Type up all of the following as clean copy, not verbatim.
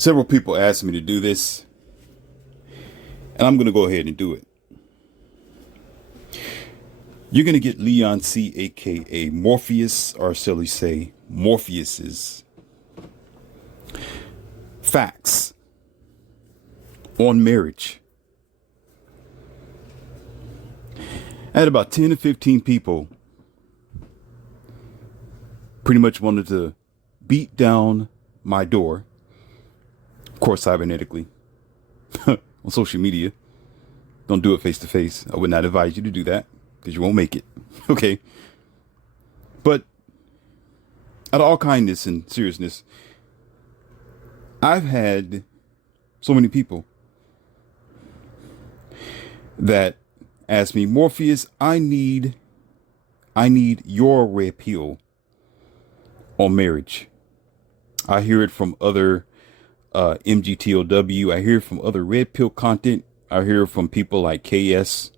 Several people asked me to do this, and I'm going to go ahead and do it. You're going to get Leon C., aka Morpheus, or shall we say Morpheus's facts on marriage. I had about 10 to 15 people pretty much wanted to beat down my door, of course, cybernetically, on social media. Don't do it face to face. I would not advise you to do that because you won't make it. Okay. But out of all kindness and seriousness, I've had so many people that ask me, Morpheus, I need your red pill on marriage. I hear it from other MGTOW. I hear it from other red pill content. I hear it from people like KS,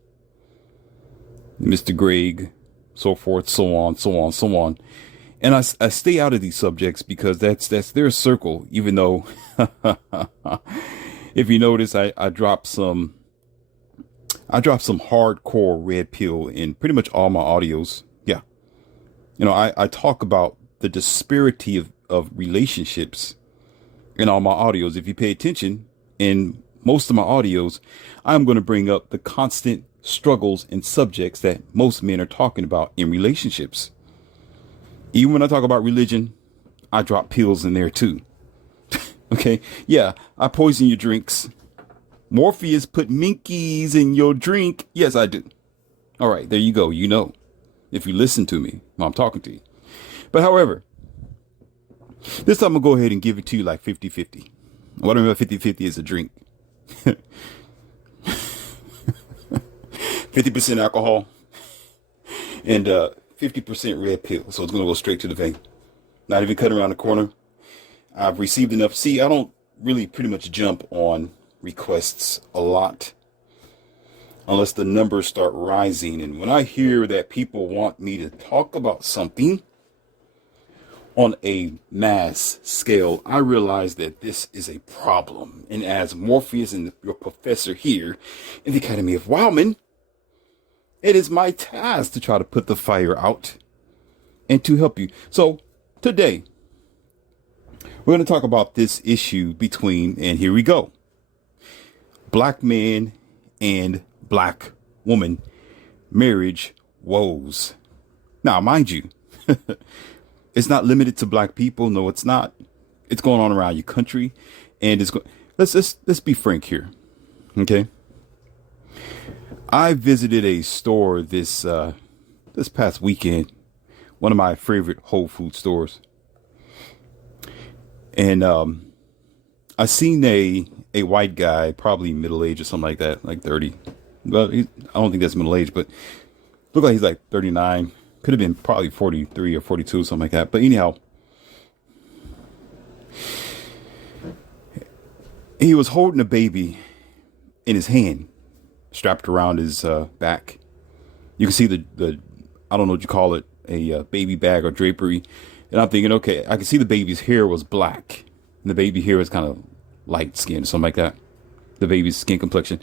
Mr. Greg, so forth, so on, so on, so on. And I stay out of these subjects because that's their circle, even though if you notice, I drop some hardcore red pill in pretty much all my audios. Yeah. You know, I talk about the disparity of relationships in all my audios. If you pay attention in most of my audios, I'm going to bring up the constant struggles and subjects that most men are talking about in relationships. Even when I talk about religion, I drop pills in there too. Okay. Yeah. I poison your drinks. Morpheus put minkies in your drink. Yes, I do. All right. There you go. You know, if you listen to me while I'm talking to you. But however, this time I'll go ahead and give it to you like 50-50. What I mean by 50-50 is a drink. 50% alcohol and 50% red pill. So it's going to go straight to the vein. Not even cut around the corner. I've received enough. See, I don't really pretty much jump on requests a lot unless the numbers start rising. And when I hear that people want me to talk about something on a mass scale, I realize that this is a problem. And as Morpheus and your professor here in the Academy of Wildman, it is my task to try to put the fire out and to help you. So today, we're going to talk about this issue between, and here we go, black man and black woman marriage woes. Now, mind you, it's not limited to black people. No, it's not. It's going on around your country, and let's be frank here, okay? I visited a store this past weekend, one of my favorite Whole Food stores, and I seen a white guy, probably middle age or something like that, like 30. Well, I don't think that's middle age, but looked like he's like 39. Could have been probably 43 or 42, something like that. But anyhow, he was holding a baby in his hand, strapped around his back. You can see the I don't know what you call it, a baby bag or drapery. And I'm thinking, okay, I can see the baby's hair was black. And the baby hair is kind of light skin or something like that. The baby's skin complexion.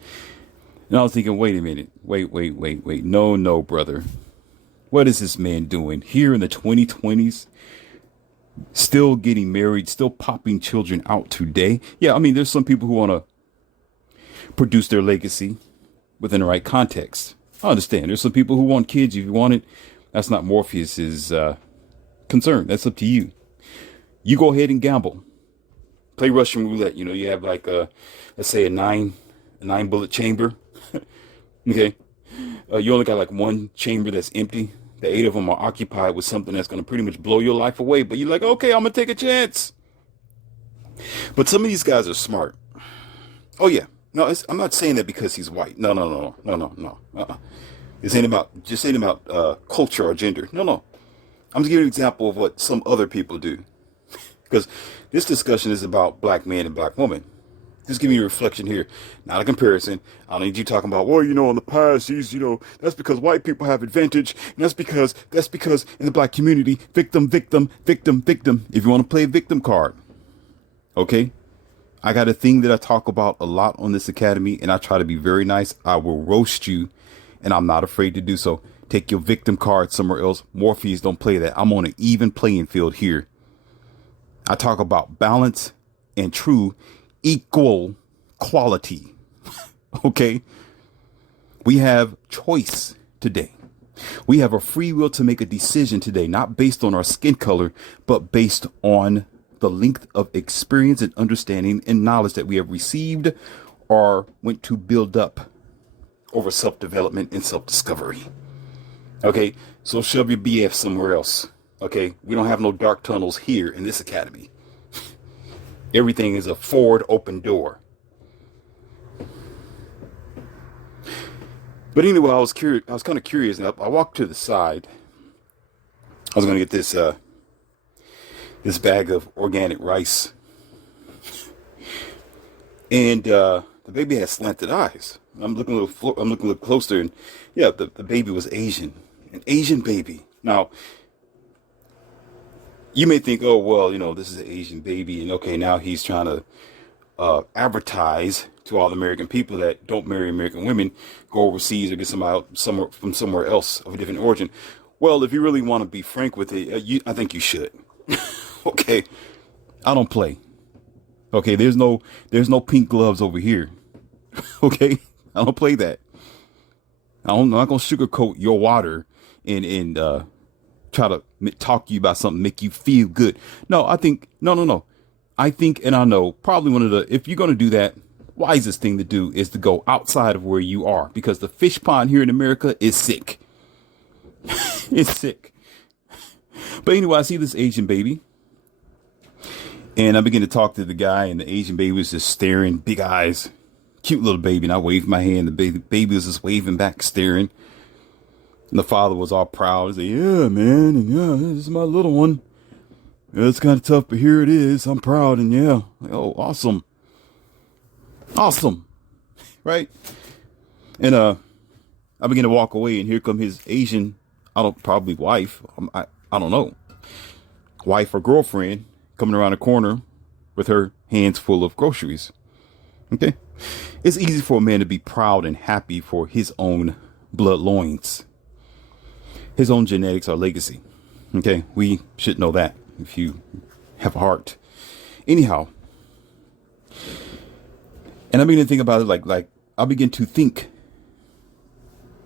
And I was thinking, wait a minute. Wait. No, brother. What is this man doing here in the 2020s? Still getting married, still popping children out today. Yeah, I mean, there's some people who want to produce their legacy within the right context. I understand. There's some people who want kids. If you want it, that's not Morpheus's concern. That's up to you. You go ahead and gamble. Play Russian roulette. You know, you have like let's say a nine bullet chamber. Okay. You only got like one chamber that's empty. The 8 of them are occupied with something that's going to pretty much blow your life away. But you're like, okay, I'm going to take a chance. But some of these guys are smart. Oh, yeah. No, I'm not saying that because he's white. No. This ain't about culture or gender. No. I'm just giving you an example of what some other people do. Because this discussion is about black man and black woman. Just give me a reflection here, not a comparison. I don't need you talking about, well, you know, in the past, that's because white people have advantage. And that's because in the black community, victim. If you want to play a victim card, okay? I got a thing that I talk about a lot on this academy, and I try to be very nice. I will roast you, and I'm not afraid to do so. Take your victim card somewhere else. Morpheus don't play that. I'm on an even playing field here. I talk about balance and true equal quality. Okay? We have choice today. We have a free will to make a decision today, not based on our skin color, but based on the length of experience and understanding and knowledge that we have received or went to build up over self-development and self-discovery. Okay, so shove your BF somewhere else. Okay, we don't have no dark tunnels here in this academy. Everything is a forward open door. But anyway, I was curious. I was kind of curious. And I walked to the side. I was going to get this bag of organic rice, and the baby had slanted eyes. I'm looking a little closer, and yeah, the baby was Asian, an Asian baby. Now, you may think, oh well, this is an Asian baby, and okay, now he's trying to advertise to all the American people that don't marry American women, go overseas or get somebody from somewhere else of a different origin. Well, if you really want to be frank with it, I think you should. Okay, I don't play. Okay, there's no pink gloves over here. Okay, I don't play that. I'm not gonna sugarcoat your water and try to talk to you about something, make you feel good. No, I think no. I think, and I know probably if you're gonna do that, wisest thing to do is to go outside of where you are, because the fish pond here in America is sick. It's sick. But anyway, I see this Asian baby, and I begin to talk to the guy, and the Asian baby was just staring, big eyes, cute little baby. And I waved my hand. The baby was just waving back, staring. And the father was all proud. He said, "Yeah, man, and yeah, this is my little one. Yeah, it's kind of tough, but here it is. I'm proud, and yeah, oh, awesome, right?" And I begin to walk away, and here come his Asian, probably wife. I don't know, wife or girlfriend, coming around the corner with her hands full of groceries. Okay. It's easy for a man to be proud and happy for his own blood loins, his own genetics or legacy. Okay. We should know that if you have a heart. Anyhow. And I begin to think about it like I begin to think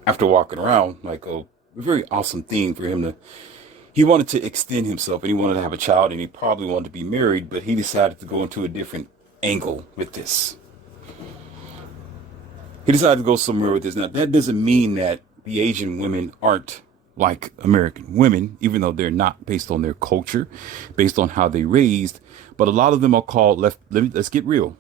after walking around, like, a very awesome thing for him he wanted to extend himself, and he wanted to have a child, and he probably wanted to be married, but he decided to go into a different angle with this. He decided to go somewhere with this. Now, that doesn't mean that the Asian women aren't like American women, even though they're not, based on their culture, based on how they raised. But a lot of them are called let's get real.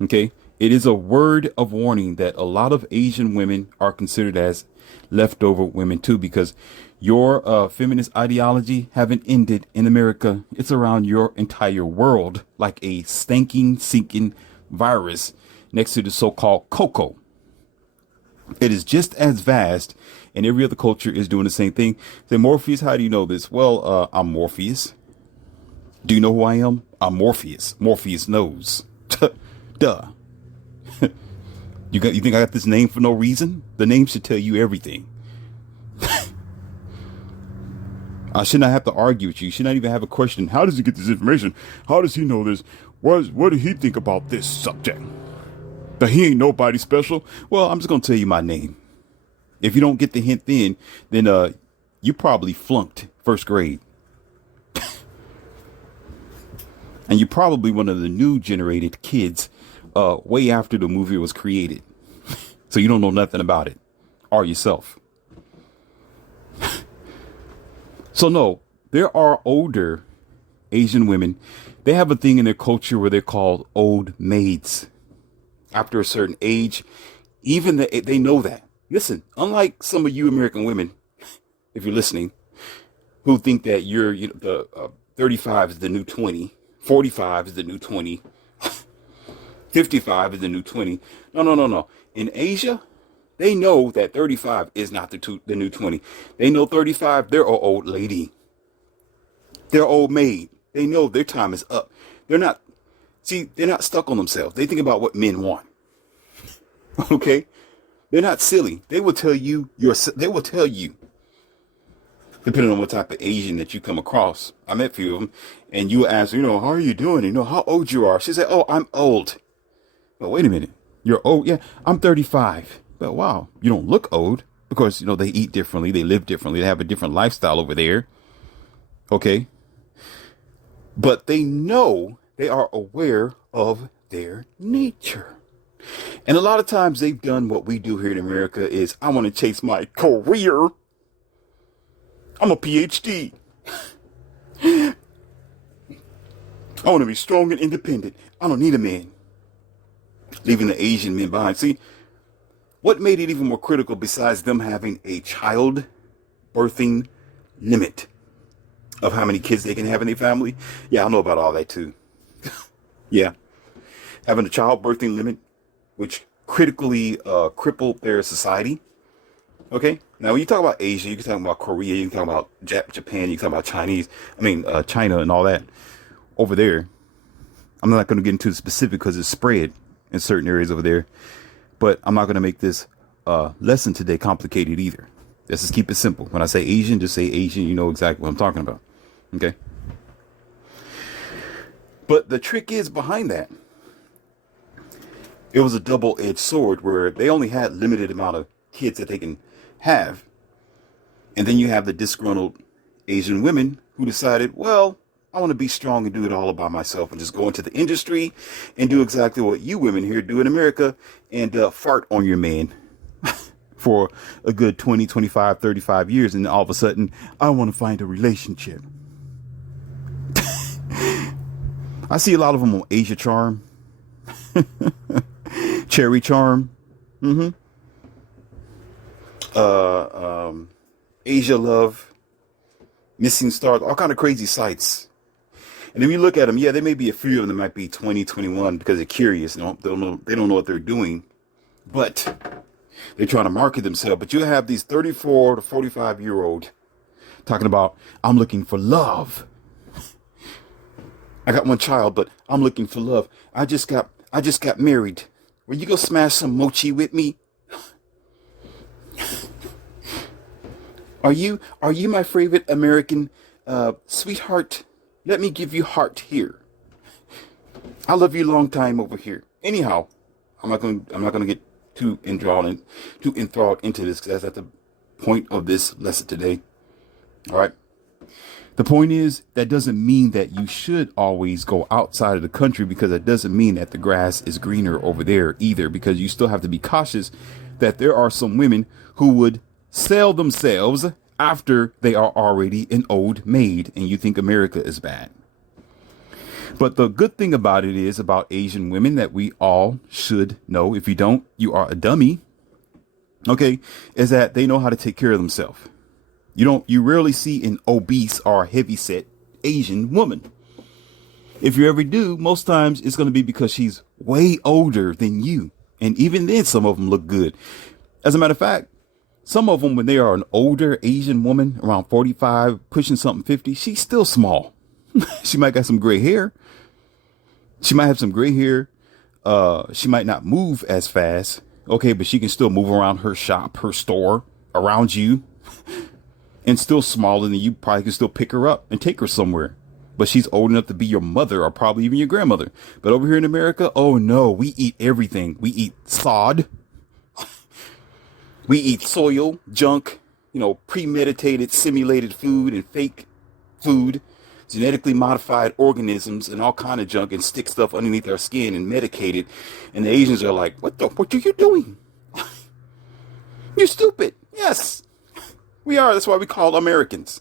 Okay. It is a word of warning that a lot of Asian women are considered as leftover women too, because your feminist ideology haven't ended in America. It's around your entire world like a stinking, sinking virus next to the so-called cocoa. It is just as vast, and every other culture is doing the same thing. Say, Morpheus, how do you know this? Well, I'm Morpheus. Do you know who I am? I'm Morpheus. Morpheus knows. Duh. You think I got this name for no reason? The name should tell you everything. I should not have to argue with you. You should not even have a question. How does he get this information? How does he know this? What did he think about this subject? That he ain't nobody special? Well, I'm just going to tell you my name. If you don't get the hint then you probably flunked first grade. And you're probably one of the new generated kids way after the movie was created. So you don't know nothing about it or yourself. So no, there are older Asian women. They have a thing in their culture where they're called old maids. After a certain age, even they know that. Listen, unlike some of you American women, if you're listening, who think that 35 is the new 20, 45 is the new 20, 55 is the new 20. No. In Asia, they know that 35 is not the new 20. They know 35, they're an old lady. They're old maid. They know their time is up. They're not See, they're not stuck on themselves. They think about what men want. Okay? They're not silly. They will tell you they will tell you, depending on what type of Asian that you come across. I met a few of them, and you ask, how are you doing? How old you are. She said, oh, I'm old. Well, wait a minute. You're old? Yeah, I'm 35. But wow, you don't look old because, they eat differently. They live differently. They have a different lifestyle over there. Okay. But they are aware of their nature. And a lot of times they've done what we do here in America is, I want to chase my career. I'm a PhD. I want to be strong and independent. I don't need a man. Leaving the Asian men behind. See, what made it even more critical besides them having a child birthing limit of how many kids they can have in their family? Yeah, I know about all that too. Yeah. Having a child birthing limit, which critically crippled their society. Okay. Now, when you talk about Asia, you can talk about Korea, you can talk about Japan, you can talk about China and all that over there. I'm not going to get into the specific because it's spread in certain areas over there, but I'm not going to make this lesson today complicated either. Let's just keep it simple. When I say Asian, just say Asian. You know exactly what I'm talking about. Okay. But the trick is behind that, it was a double-edged sword where they only had limited amount of kids that they can have. And then you have the disgruntled Asian women who decided, well, I want to be strong and do it all by myself and just go into the industry and do exactly what you women here do in America and fart on your man for a good 20, 25, 35 years. And all of a sudden, I want to find a relationship. I see a lot of them on Asia Charm. Cherry Charm. Asia Love. Missing Stars. All kind of crazy sites. And if you look at them, yeah, there may be a few of them that might be 20, 21 because they're curious. They don't know what they're doing. But they're trying to market themselves. But you have these 34 to 45-year-old talking about, I'm looking for love. I got one child, but I'm looking for love. I just got married. Will you go smash some mochi with me? Are you my favorite American sweetheart? Let me give you heart here. I love you long time over here. Anyhow, I'm not gonna get too enthralled into this because that's at the point of this lesson today. All right. The point is, that doesn't mean that you should always go outside of the country, because that doesn't mean that the grass is greener over there either, because you still have to be cautious that there are some women who would sell themselves after they are already an old maid and you think America is bad. But the good thing about it is about Asian women that we all should know. If you don't, you are a dummy. Okay. Is that they know how to take care of themselves. You rarely see an obese or heavyset Asian woman. If you ever do, most times it's going to be because she's way older than you. And even then, some of them look good. As a matter of fact, some of them, when they are an older Asian woman, around 45, pushing something 50, she's still small. She might got some gray hair. She might have some gray hair. She might not move as fast. Okay, but she can still move around her shop, her store, around you. And still smaller than you, probably can still pick her up and take her somewhere. But she's old enough to be your mother or probably even your grandmother. But over here in America, oh no, we eat everything. We eat sod. We eat soil, junk, premeditated, simulated food and fake food, genetically modified organisms and all kind of junk, and stick stuff underneath our skin and medicate it. And the Asians are like, what are you doing? You're stupid. Yes. We are. That's why we call Americans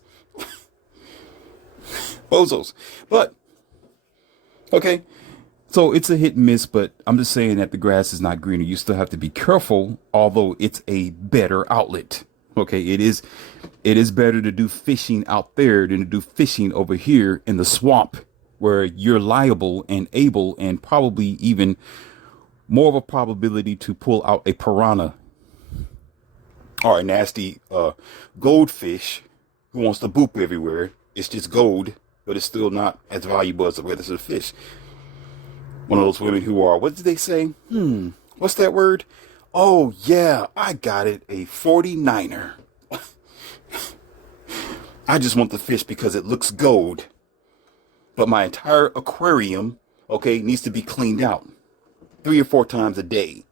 bozos. But, okay. So it's a hit and miss, but I'm just saying that the grass is not greener. You still have to be careful, although it's a better outlet. Okay. It is better to do fishing out there than to do fishing over here in the swamp, where you're liable and able and probably even more of a probability to pull out a piranha or a nasty goldfish who wants to boop everywhere. It's just gold, but it's still not as valuable as the rest of the fish. One of those women who are, what did they say? What's that word? Oh, yeah, I got it. A 49er. I just want the fish because it looks gold. But my entire aquarium, okay, needs to be cleaned out 3 or 4 times a day.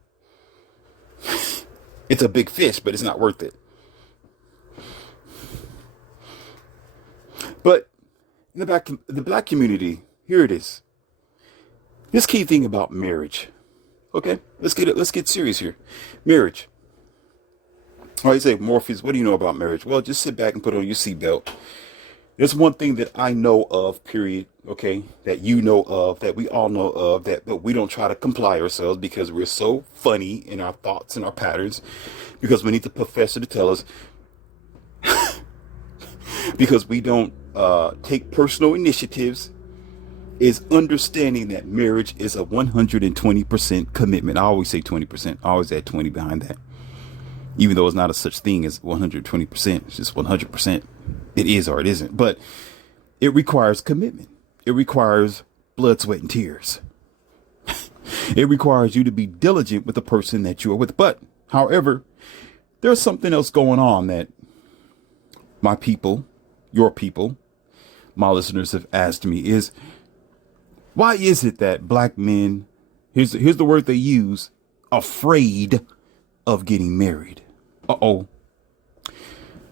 It's a big fish, but it's not worth it. But in the black community, here it is. This key thing about marriage. Okay, let's get serious here. Marriage. All right, you say, Morpheus, what do you know about marriage? Well, just sit back and put on your seatbelt. There's one thing that I know of, period, okay, that you know of, that we all know of, but we don't try to comply ourselves because we're so funny in our thoughts and our patterns, because we need the professor to tell us, because we don't take personal initiatives, is understanding that marriage is a 120% commitment. I always say 20%. I always add 20 behind that. Even though it's not a such thing as 120%, it's just 100%. It is or it isn't. But it requires commitment. It requires blood, sweat, and tears. It requires you to be diligent with the person that you are with. But, however, there's something else going on that my people, your people, my listeners have asked me is, why is it that black men, here's the word they use, afraid of getting married? Uh-oh.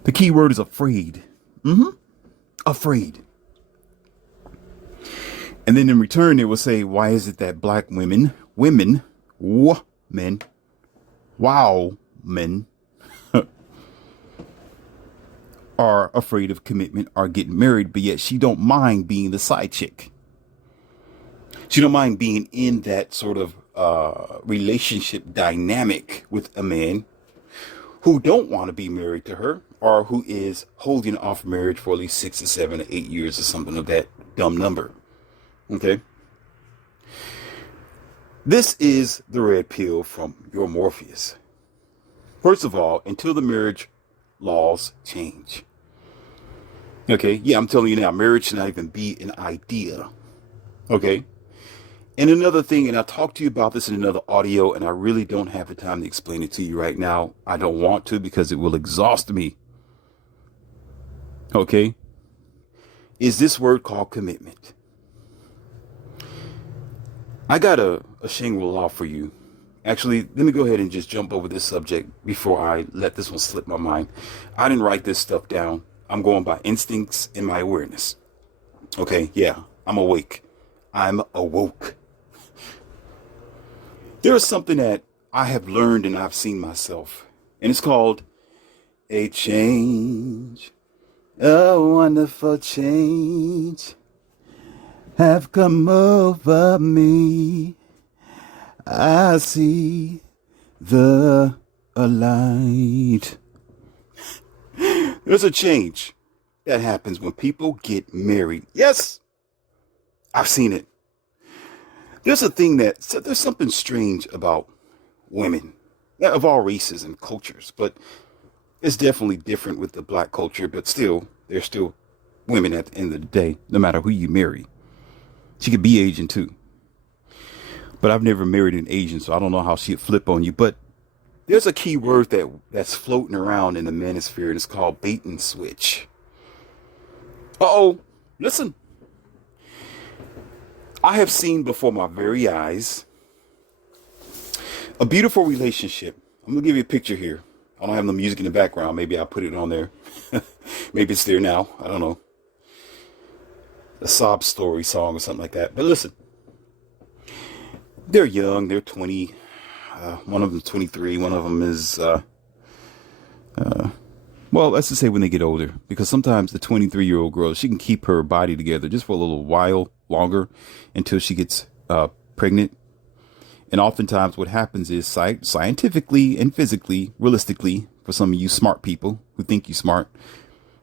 The key word is afraid. Afraid. And then in return, they will say, why is it that black men, are afraid of commitment, are getting married, but yet she don't mind being the side chick. She don't mind being in that sort of relationship dynamic with a man who don't want to be married to her, or who is holding off marriage for at least 6 or 7 or 8 years or something of that dumb number. Okay. This is the red pill from your Morpheus. First of all, until the marriage laws change. Okay. Yeah, I'm telling you now, marriage should not even be an idea. Okay. And another thing, and I talked to you about this in another audio, and I really don't have the time to explain it to you right now. I don't want to because it will exhaust me. Okay? Is this word called commitment? I got a Shangri-La for you. Actually, let me go ahead and just jump over this subject before I let this one slip my mind. I didn't write this stuff down. I'm going by instincts and my awareness. Okay? Yeah, I'm awake. I'm awoke. There is something that I have learned and I've seen myself, and it's called a change, a wonderful change have come over me. I see the light. There's a change that happens when people get married. Yes, I've seen it. There's something strange about women of all races and cultures, but it's definitely different with the black culture, but still, they're still women at the end of the day, no matter who you marry. She could be Asian too. But I've never married an Asian, so I don't know how she'd flip on you. But there's a key word that's floating around in the manosphere, and it's called bait and switch. Uh-oh, listen. I have seen before my very eyes a beautiful relationship. I'm going to give you a picture here. I don't have no music in the background. Maybe I'll put it on there. Maybe it's there now. I don't know. A sob story song or something like that. But listen, they're young. They're 20. One of them's 23. One of them is, well, let's just say when they get older, because sometimes the 23-year-old girl, she can keep her body together just for a little while longer until she gets pregnant. And oftentimes what happens is scientifically and physically, realistically, for some of you smart people who think you smart,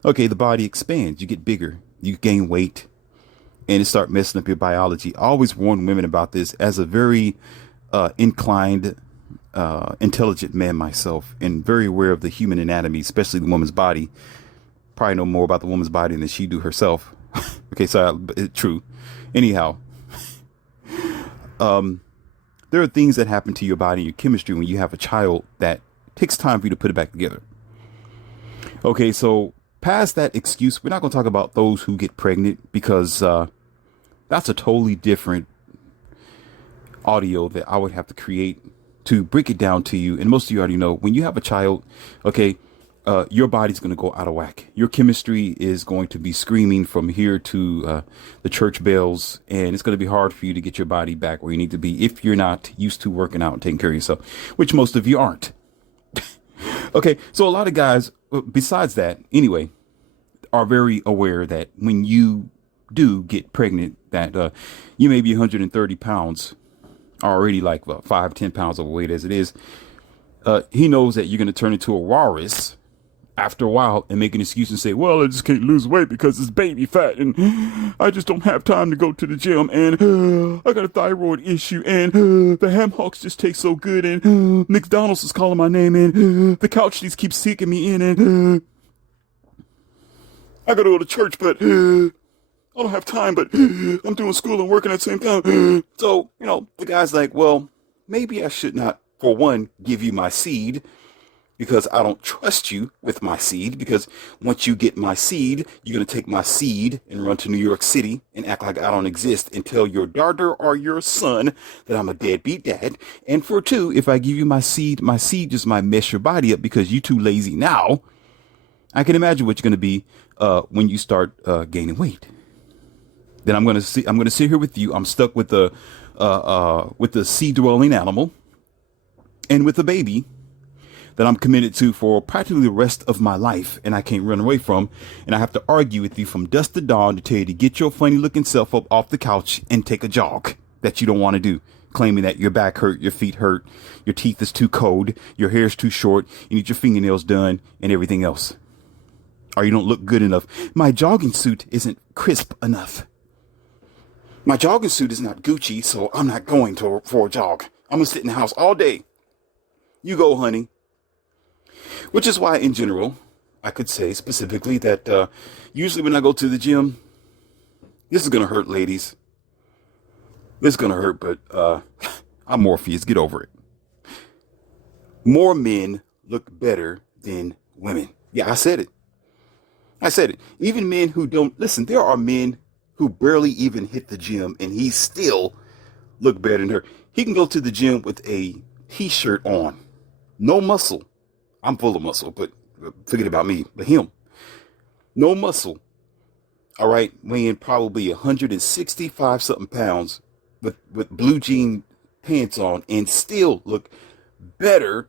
okay, the body expands. You get bigger. You gain weight. And it start messing up your biology. I always warn women about this as a very inclined, intelligent man myself, and very aware of the human anatomy, especially the woman's body. Probably know more about the woman's body than she do herself. Okay, so true. Anyhow, there are things that happen to your body, your chemistry, when you have a child that takes time for you to put it back together. Okay, so past that excuse, we're not going to talk about those who get pregnant, because that's a totally different audio that I would have to create to break it down to you. And most of you already know, when you have a child, okay, your body's going to go out of whack. Your chemistry is going to be screaming from here to the church bells, and it's going to be hard for you to get your body back where you need to be if you're not used to working out and taking care of yourself, which most of you aren't. Okay, so a lot of guys, besides that, anyway, are very aware that when you do get pregnant, that you may be 130 pounds, already like 5-10 pounds overweight as it is. He knows that you're going to turn into a walrus after a while and make an excuse and say, well, I just can't lose weight because it's baby fat, and I just don't have time to go to the gym, and I got a thyroid issue, and the ham hocks just taste so good, and McDonald's is calling my name, and the couch just keeps seeking me in, and I gotta go to church, but I don't have time, but I'm doing school and working at the same time. So, the guy's like, well, maybe I should not, for one, give you my seed, because I don't trust you with my seed, because once you get my seed, you're going to take my seed and run to New York City and act like I don't exist and tell your daughter or your son that I'm a deadbeat dad. And for two, if I give you my seed just might mess your body up because you're too lazy now. I can imagine what you're going to be when you start gaining weight. Then I'm going to sit here with you. I'm stuck with the sea dwelling animal and with a baby that I'm committed to for practically the rest of my life, and I can't run away from, and I have to argue with you from dusk to dawn to tell you to get your funny looking self up off the couch and take a jog that you don't want to do, claiming that your back hurt, your feet hurt, your teeth is too cold, your hair is too short, you need your fingernails done, and everything else. Or you don't look good enough. My jogging suit isn't crisp enough. My jogging suit is not Gucci, so I'm not going for a jog. I'm going to sit in the house all day. You go, honey. Which is why, in general, I could say specifically that usually when I go to the gym, this is going to hurt, ladies. This is going to hurt, but I'm Morpheus. Get over it. More men look better than women. Yeah, I said it. Even men who don't, listen, there are men who barely even hit the gym and he still look better than her. He can go to the gym with a t-shirt on. No muscle. I'm full of muscle, but forget about me. But him, no muscle. All right, weighing probably 165 something pounds with blue jean pants on and still look better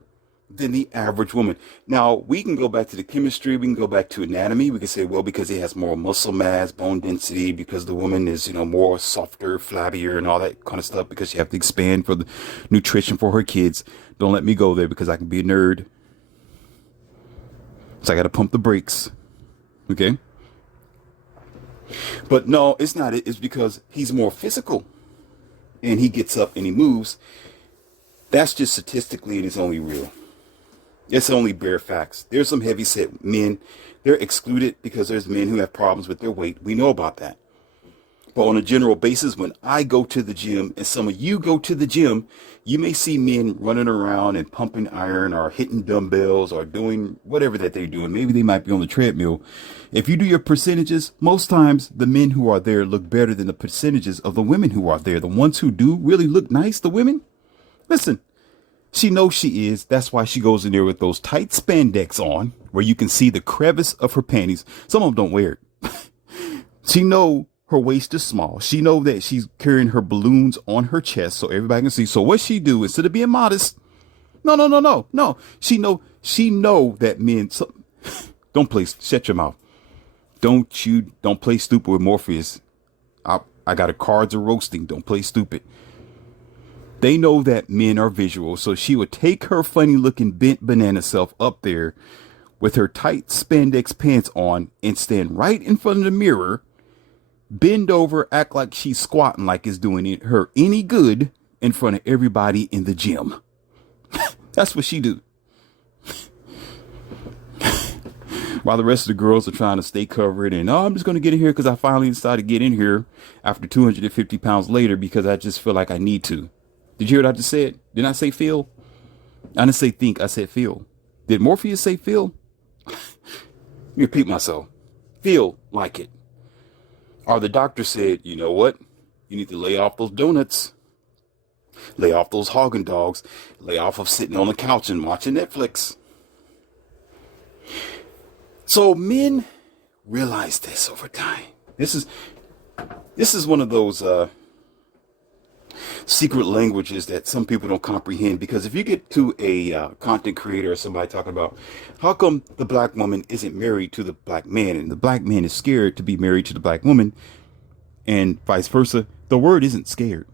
than the average woman. Now, we can go back to the chemistry. We can go back to anatomy. We can say, well, because he has more muscle mass, bone density, because the woman is, more softer, flabbier, and all that kind of stuff, because she have to expand for the nutrition for her kids. Don't let me go there because I can be a nerd. So I got to pump the brakes. Okay. But no, it's not it. It's because he's more physical and he gets up and he moves. That's just statistically, and it's only real. It's only bare facts. There's some heavy set men. They're excluded because there's men who have problems with their weight. We know about that. But on a general basis, when I go to the gym and some of you go to the gym, you may see men running around and pumping iron or hitting dumbbells or doing whatever that they're doing. Maybe they might be on the treadmill. If you do your percentages, most times the men who are there look better than the percentages of the women who are there. The ones who do really look nice, the women, listen, she knows she is. That's why she goes in there with those tight spandex on where you can see the crevice of her panties. Some of them don't wear it. She know her waist is small. She know that she's carrying her balloons on her chest so everybody can see. So what she do, instead of being modest, no. She know that men, so, don't play, shut your mouth. Don't play stupid with Morpheus. I got a cards of roasting. Don't play stupid. They know that men are visual. So she would take her funny looking bent banana self up there with her tight spandex pants on and stand right in front of the mirror, bend over, act like she's squatting like it's doing her any good in front of everybody in the gym. That's what she do. While the rest of the girls are trying to stay covered and, oh, I'm just going to get in here because I finally decided to get in here after 250 pounds later because I just feel like I need to. Did you hear what I just said? Didn't I say feel? I didn't say think, I said feel. Did Morpheus say feel? Let me repeat myself. Feel like it. Or the doctor said, you know what? You need to lay off those donuts. Lay off those Haagen dogs. Lay off of sitting on the couch and watching Netflix. So men realize this over time. This is one of those secret languages that some people don't comprehend, because if you get to a content creator or somebody talking about how come the black woman isn't married to the black man and the black man is scared to be married to the black woman and vice versa, the word isn't scared.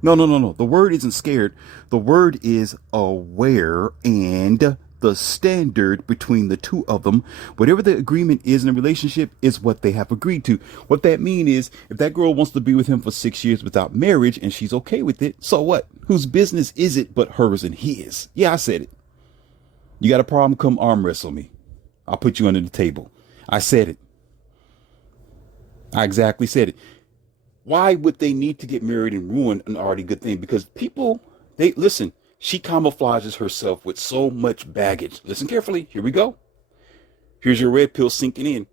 No. The word isn't scared. The word is aware, and the standard between the two of them, whatever the agreement is in a relationship, is what they have agreed to. What that means is, if that girl wants to be with him for 6 years without marriage and she's okay with it, so what? Whose business is it but hers and his? Yeah, I said it. You got a problem? Come arm wrestle me. I'll put you under the table. I said it. I exactly said it. Why would they need to get married and ruin an already good thing? Because people, listen, she camouflages herself with so much baggage. Listen carefully. Here we go. Here's your red pill sinking in.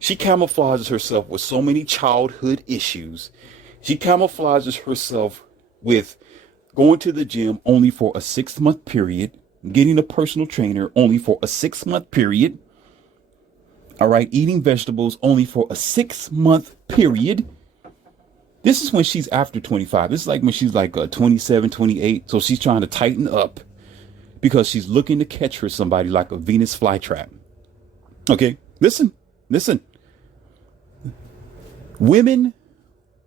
She camouflages herself with so many childhood issues. She camouflages herself with going to the gym only for a 6-month period, getting a personal trainer only for a 6-month period. All right. Eating vegetables only for a 6-month period. This is when she's after 25. This is like when she's like 27, 28. So she's trying to tighten up because she's looking to catch her somebody like a Venus flytrap. Okay, listen. Women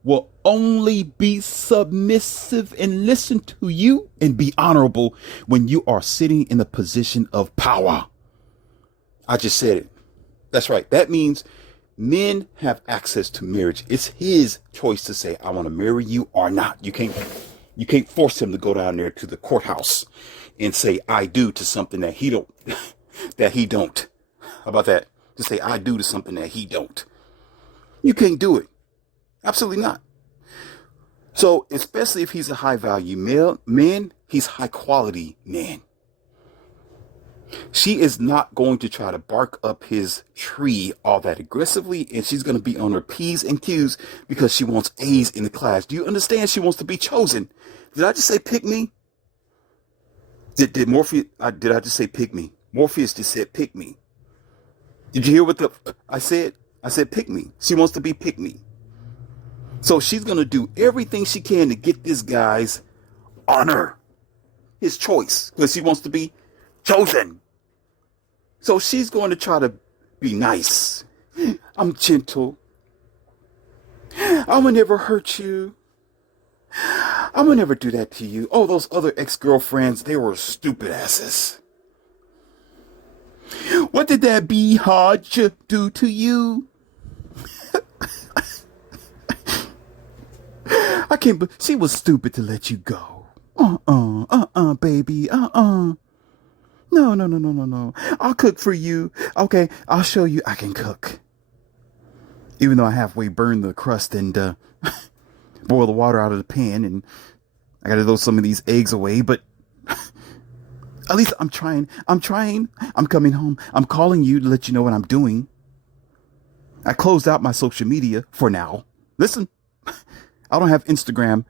will only be submissive and listen to you and be honorable when you are sitting in a position of power. I just said it. That's right. That means men have access to marriage. It's his choice to say, I want to marry you or not. You can't force him to go down there to the courthouse and say, I do to something that he don't. How about that? To say, I do to something that he don't. You can't do it. Absolutely not. So, especially if he's a high value man, he's high quality man. She is not going to try to bark up his tree all that aggressively, and she's going to be on her P's and Q's because she wants A's in the class. Do you understand? She wants to be chosen. Did I just say pick me? Did Morpheus? Did I just say pick me? Morpheus just said pick me. Did you hear what I said? I said pick me. She wants to be pick me. So she's going to do everything she can to get this guy's honor, his choice, because she wants to be chosen. So she's going to try to be nice. I'm gentle. I will never hurt you. I will never do that to you. Oh, those other ex-girlfriends, they were stupid asses. What did that bee Hodge do to you? I can't believe she was stupid to let you go. Baby. No. I'll cook for you. Okay, I'll show you I can cook. Even though I halfway burned the crust and boil the water out of the pan, and I gotta throw some of these eggs away, but at least I'm trying. I'm coming home. I'm calling you to let you know what I'm doing. I closed out my social media for now. Listen, I don't have Instagram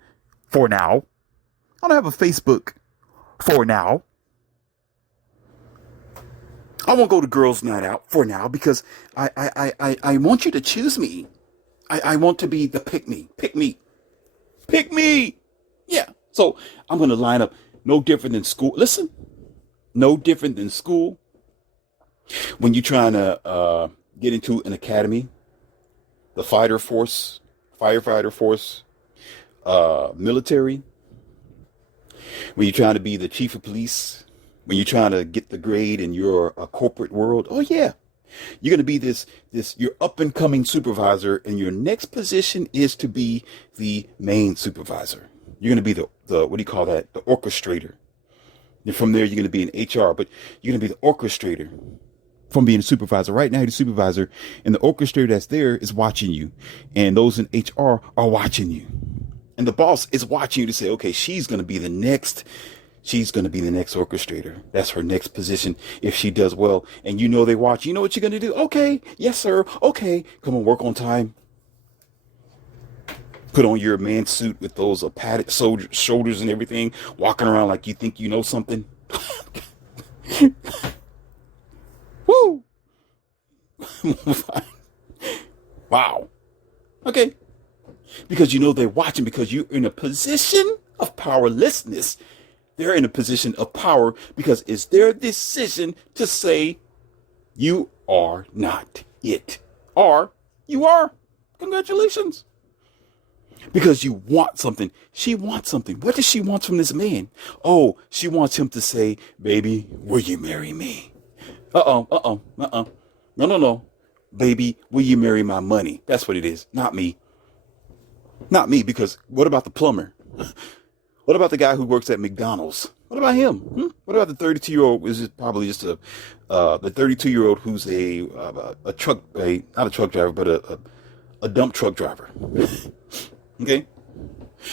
for now. I don't have a Facebook for now. I won't go to girls' night out for now because I want you to choose me. I want to be the pick me. Yeah. So I'm going to line up no different than school. Listen, no different than school. When you're trying to get into an academy, the firefighter force, military, when you're trying to be the chief of police, when you're trying to get the grade in your corporate world, oh yeah, you're going to be this your up and coming supervisor, and your next position is to be the main supervisor. You're going to be the what do you call that? The orchestrator. And from there, you're going to be an HR, but you're going to be the orchestrator from being a supervisor. Right now, you're the supervisor, and the orchestrator that's there is watching you, and those in HR are watching you, and the boss is watching you to say, okay, she's going to be the next. She's going to be the next orchestrator. That's her next position if she does well. And you know they watch. You know what you're going to do? Okay, yes, sir. Okay, come on, work on time. Put on your man suit with those padded shoulders and everything, walking around like you think you know something. Woo! Wow. Okay. Because you know they're watching, because you're in a position of powerlessness. They're in a position of power because it's their decision to say you are not it. Or you are. Congratulations. Because you want something. She wants something. What does she want from this man? Oh, she wants him to say, baby, will you marry me? No. Baby, will you marry my money? That's what it is. Not me. Not me, because what about the plumber? What about the guy who works at McDonald's? What about him? What about the 32-year-old? Is it probably just the 32-year-old who's not a truck driver, but a dump truck driver? Okay.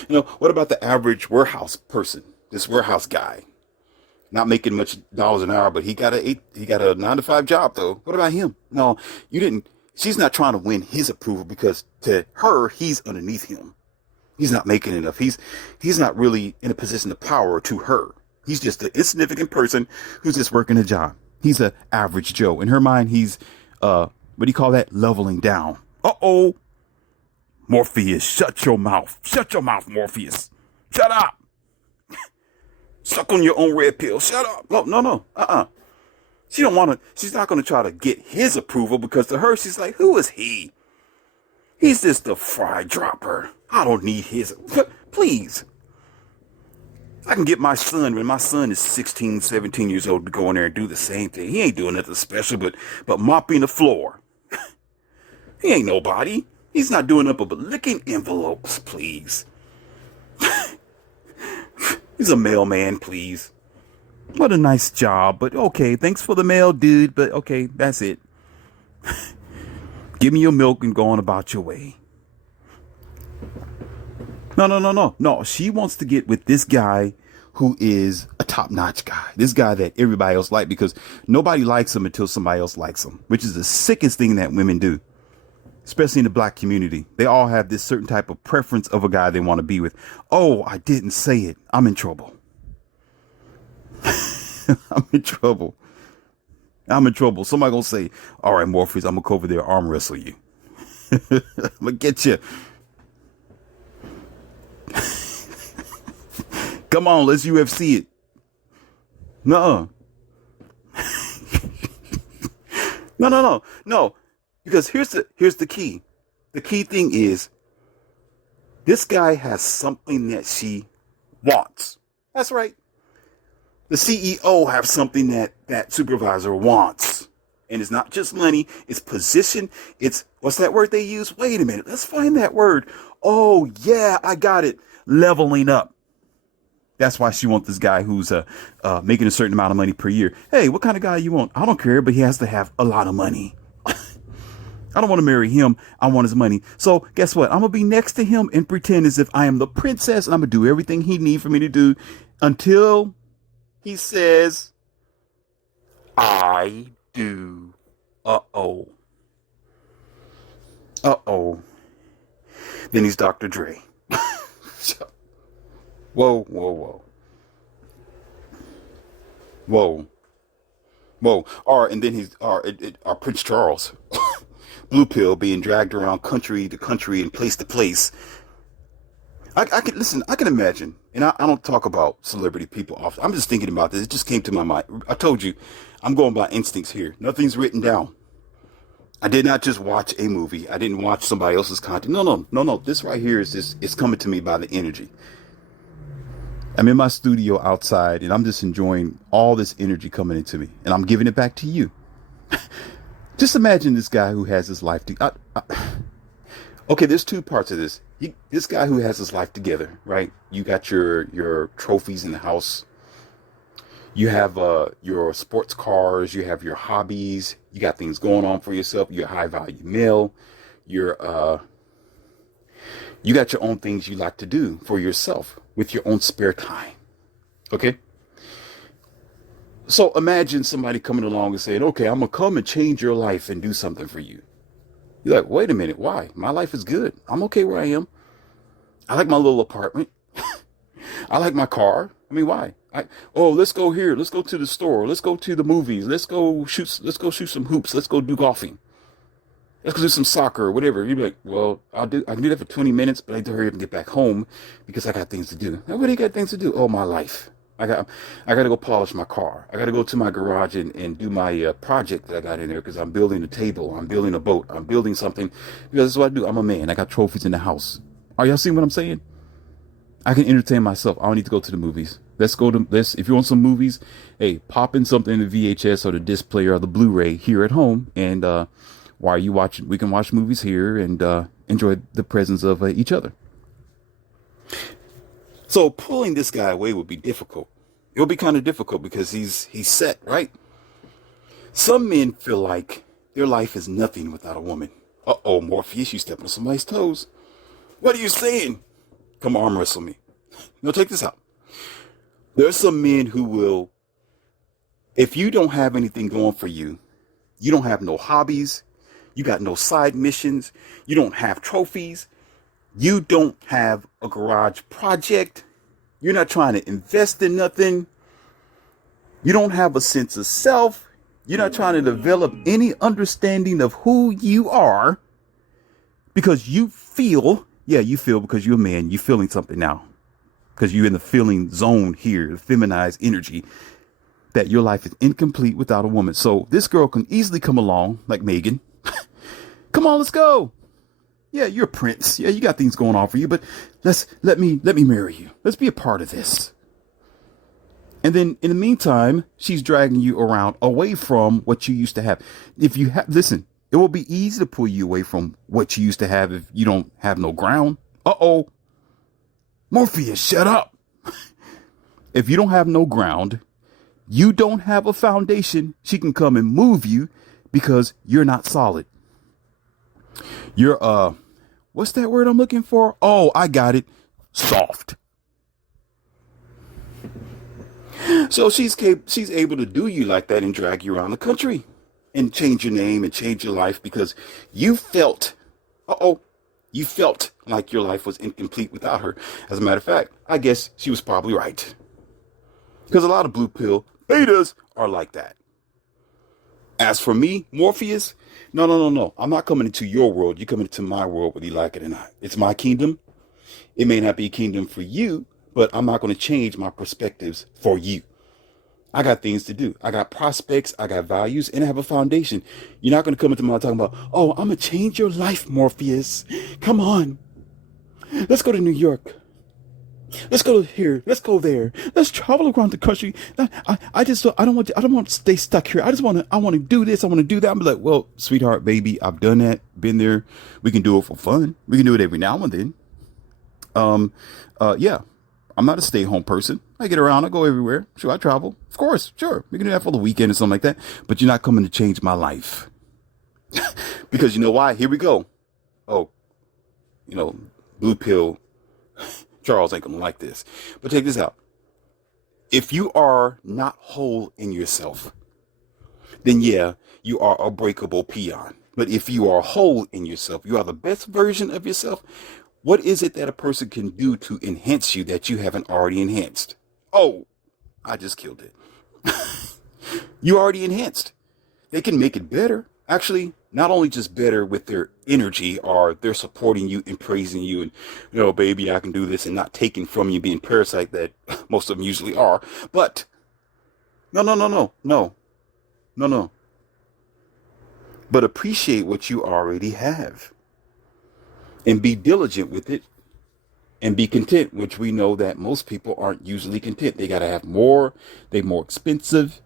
You know, what about the average warehouse person? This warehouse guy, not making much dollars an hour, but he got a 9-to-5 job though. What about him? No, you didn't. She's not trying to win his approval, because to her, he's underneath him. He's not making enough. He's not really in a position of power to her. He's just an insignificant person who's just working a job. He's an average Joe. In her mind, he's what do you call that? Leveling down. Uh-oh. Morpheus, shut your mouth. Shut your mouth, Morpheus. Shut up. Suck on your own red pill. Shut up. No. She's not going to try to get his approval, because to her, she's like, who is he? He's just a fry dropper. I don't need his. Please. I can get my son, when my son is 16, 17 years old, to go in there and do the same thing. He ain't doing nothing special, but mopping the floor. He ain't nobody. He's not doing nothing but licking envelopes, please. He's a mailman, please. What a nice job, but okay, thanks for the mail, dude, but okay, that's it. Give me your milk and go on about your way. No. She wants to get with this guy who is a top-notch guy. This guy that everybody else likes, because nobody likes him until somebody else likes him, which is the sickest thing that women do, especially in the black community. They all have this certain type of preference of a guy they want to be with. Oh, I didn't say it. I'm in trouble. I'm in trouble. Somebody gonna say, all right, Morpheus, I'm gonna go over there, arm wrestle you. I'm gonna get you. Come on, let's UFC it. No. No. Because here's the key. The key thing is, this guy has something that she wants. That's right. The CEO has something that supervisor wants. And it's not just money, it's position. It's, what's that word they use? Wait a minute, let's find that word. Oh yeah, I got it. Leveling up. That's why she wants this guy who's making a certain amount of money per year. Hey, what kind of guy you want? I don't care, but he has to have a lot of money. I don't want to marry him. I want his money. So guess what? I'm going to be next to him and pretend as if I am the princess, and I'm going to do everything he needs for me to do until he says, I do. Uh-oh. Then he's Dr. Dre. Whoa. Or, and then he's our Prince Charles. Blue pill being dragged around country to country and place to place. I can imagine, and I don't talk about celebrity people often. I'm just thinking about this. It just came to my mind. I told you, I'm going by instincts here. Nothing's written down. I did not just watch a movie. I didn't watch somebody else's content. No. This right here is coming to me by the energy. I'm in my studio outside, and I'm just enjoying all this energy coming into me, and I'm giving it back to you. Just imagine this guy who has his life. Okay, there's two parts of this. This guy who has his life together, right? You got your trophies in the house. You have your sports cars, you have your hobbies, you got things going on for yourself, you're a high value male, you're you got your own things you like to do for yourself with your own spare time. Okay? So imagine somebody coming along and saying, okay, I'm gonna come and change your life and do something for you. You're like, wait a minute, why? My life is good. I'm okay where I am. I like my little apartment. I like my car. I mean, why? Oh, let's go here. Let's go to the store. Let's go to the movies. Let's go shoot some hoops. Let's go do golfing. Let's go do some soccer or whatever. You'd be like, well, I can do that for 20 minutes, but I need to hurry up and get back home because I got things to do. Now, what do you got things to do? Oh, my life. I got to go polish my car. I got to go to my garage and do my project that I got in there because I'm building a table. I'm building a boat. I'm building something because that's what I do. I'm a man. I got trophies in the house. Are y'all seeing what I'm saying? I can entertain myself. I don't need to go to the movies. If you want some movies, hey, pop in something in the VHS or the disc player or the Blu-ray here at home. And while you watching, we can watch movies here and enjoy the presence of each other. So pulling this guy away would be difficult. It would be kind of difficult because he's set, right? Some men feel like their life is nothing without a woman. Uh-oh, Morpheus, you stepping on somebody's toes. What are you saying? Come arm wrestle me. No, check this out. There's some men who will, if you don't have anything going for you, you don't have no hobbies, you got no side missions, you don't have trophies, you don't have a garage project, you're not trying to invest in nothing, you don't have a sense of self, you're not trying to develop any understanding of who you are because you feel because you're a man, you're feeling something now. Because you're in the feeling zone here, the feminized energy, that your life is incomplete without a woman. So this girl can easily come along, like Megan. Come on, let's go. Yeah, you're a prince. Yeah, you got things going on for you, but let me marry you. Let's be a part of this. And then in the meantime, she's dragging you around away from what you used to have. Listen, it will be easy to pull you away from what you used to have if you don't have no ground. Uh-oh. Morpheus, shut up. If you don't have no ground, you don't have a foundation, she can come and move you because you're not solid. You're, what's that word I'm looking for? Oh, I got it. Soft. So she's able to do you like that and drag you around the country and change your name and change your life because you felt like your life was incomplete without her. As a matter of fact, I guess she was probably right. Because a lot of blue pill betas are like that. As for me, Morpheus, no. I'm not coming into your world. You're coming into my world, whether you like it or not. It's my kingdom. It may not be a kingdom for you, but I'm not going to change my perspectives for you. I got things to do. I got prospects, I got values, and I have a foundation. You're not going to come into my talking about, oh, I'm going to change your life, Morpheus. Come on. Let's go to New York. Let's go here. Let's go there. Let's travel around the country. I don't want to stay stuck here. I want to do this. I want to do that. I'm like, well, sweetheart, baby, I've done that. Been there. We can do it for fun. We can do it every now and then. Yeah, I'm not a stay-home person. I get around. I go everywhere. Sure, I travel. Of course, sure. We can do that for the weekend or something like that. But you're not coming to change my life. Because you know why? Here we go. Oh, blue pill Charles ain't gonna like this. But take this out. If you are not whole in yourself, then yeah, you are a breakable peon. But if you are whole in yourself, you are the best version of yourself. What is it that a person can do to enhance you that you haven't already enhanced? Oh, I just killed it. You already enhanced. They can make it better. Actually, not only just better with their energy, or they're supporting you and praising you and, baby, I can do this, and not taking from you, being parasite that most of them usually are. But no. But appreciate what you already have and be diligent with it and be content, which we know that most people aren't usually content. They got to have more. They're more expensive.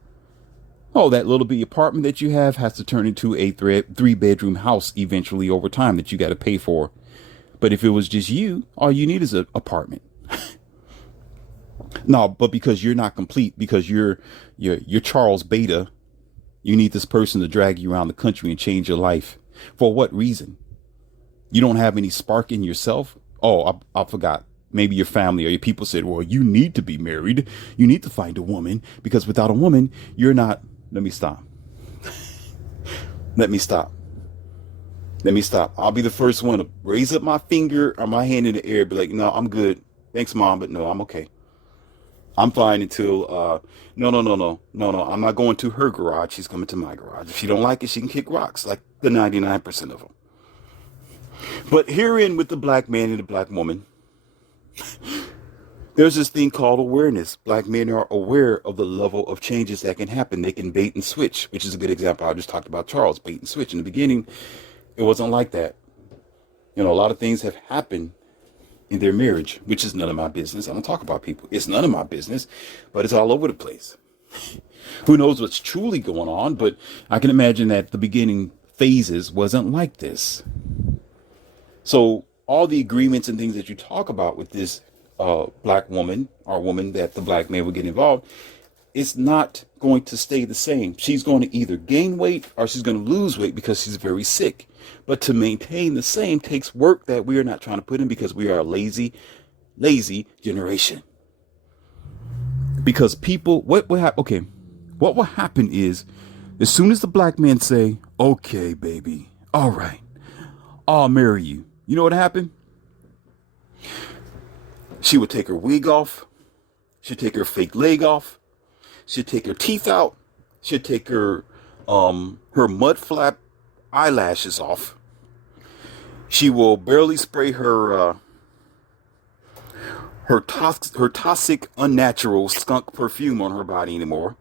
Oh, that little bitty apartment that you have has to turn into a 3-bedroom house eventually over time that you got to pay for. But if it was just you, all you need is an apartment. No, but because you're not complete, because you're Charles Beta, you need this person to drag you around the country and change your life. For what reason? You don't have any spark in yourself? Oh, I forgot. Maybe your family or your people said, well, you need to be married. You need to find a woman because without a woman, you're not. Let me stop. Let me stop. Let me stop. I'll be the first one to raise up my finger or my hand in the air, be like, no, I'm good. Thanks, Mom, but no, I'm okay. I'm fine until no. I'm not going to her garage. She's coming to my garage. If she don't like it, she can kick rocks like the 99% of them. But herein with the black man and the black woman, there's this thing called awareness. Black men are aware of the level of changes that can happen. They can bait and switch, which is a good example. I just talked about Charles, bait and switch. In the beginning, it wasn't like that. A lot of things have happened in their marriage, which is none of my business. I don't talk about people. It's none of my business, but it's all over the place. Who knows what's truly going on, but I can imagine that the beginning phases wasn't like this. So all the agreements and things that you talk about with this black woman or woman that the black man would get involved, it's not going to stay the same. She's going to either gain weight or she's going to lose weight because she's very sick. But to maintain the same takes work that we are not trying to put in because we are a lazy generation. Because people, what will happen? Okay, what will happen is as soon as the black men say, okay, baby, all right, I'll marry you. You know what happened? She would take her wig off. She'd take her fake leg off. She'd take her teeth out. She'd take her mud flap eyelashes off. She will barely spray her toxic, unnatural skunk perfume on her body anymore.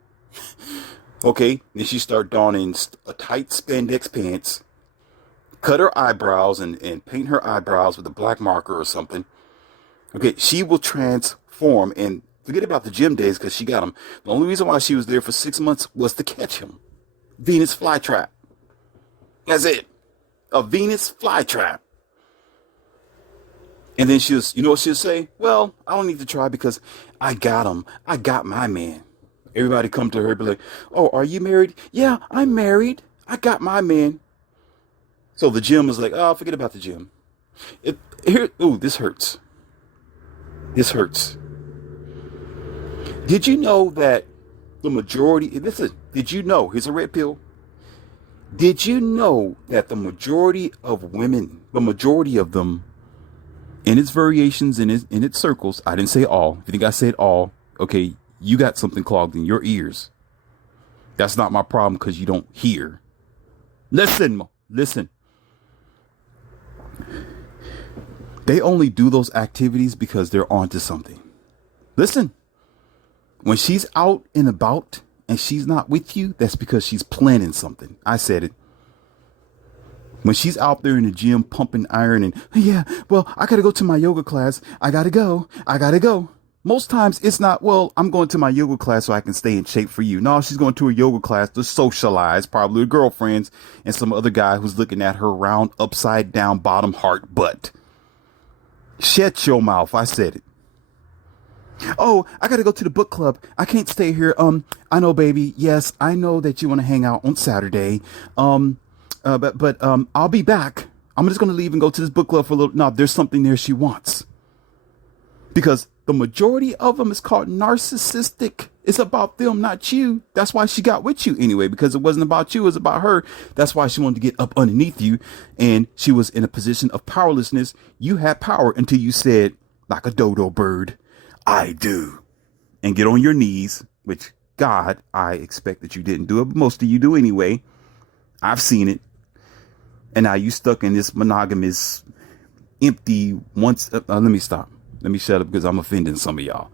Okay, then she start donning a tight spandex pants, cut her eyebrows and paint her eyebrows with a black marker or something. Okay, she will transform and forget about the gym days because she got him. The only reason why she was there for 6 months was to catch him. Venus flytrap. That's it. A Venus flytrap. And then you know what she'll say? Well, I don't need to try because I got him. I got my man. Everybody come to her and be like, oh, are you married? Yeah, I'm married. I got my man. So the gym is like, oh, forget about the gym. This hurts. This hurts. Did you know that the majority, did you know, here's a red pill. Did you know that the majority of women, the majority of them, in its variations, in its circles, I didn't say all. If you think I said all, okay, you got something clogged in your ears. That's not my problem because you don't hear. Listen. They only do those activities because they're onto something. Listen, when she's out and about and she's not with you, that's because she's planning something. I said it. When she's out there in the gym pumping iron and, yeah, well, I got to go to my yoga class. I got to go. Most times it's not, well, I'm going to my yoga class so I can stay in shape for you. No, she's going to a yoga class to socialize, probably with girlfriends and some other guy who's looking at her round, upside down, bottom heart butt. Shut your mouth. I said it. Oh, I got to go to the book club. I can't stay here. I know, baby. Yes, I know that you want to hang out on Saturday. But I'll be back. I'm just going to leave and go to this book club for a little. No, there's something there she wants. Because the majority of them is called narcissistic. It's about them, not you. That's why she got with you anyway, because it wasn't about you. It was about her. That's why she wanted to get up underneath you. And she was in a position of powerlessness. You had power until you said, like a dodo bird, I do. And get on your knees, which God, I expect that you didn't do it, but most of you do anyway. I've seen it. And now you stuck in this monogamous, empty once. Let me stop. Let me shut up because I'm offending some of y'all.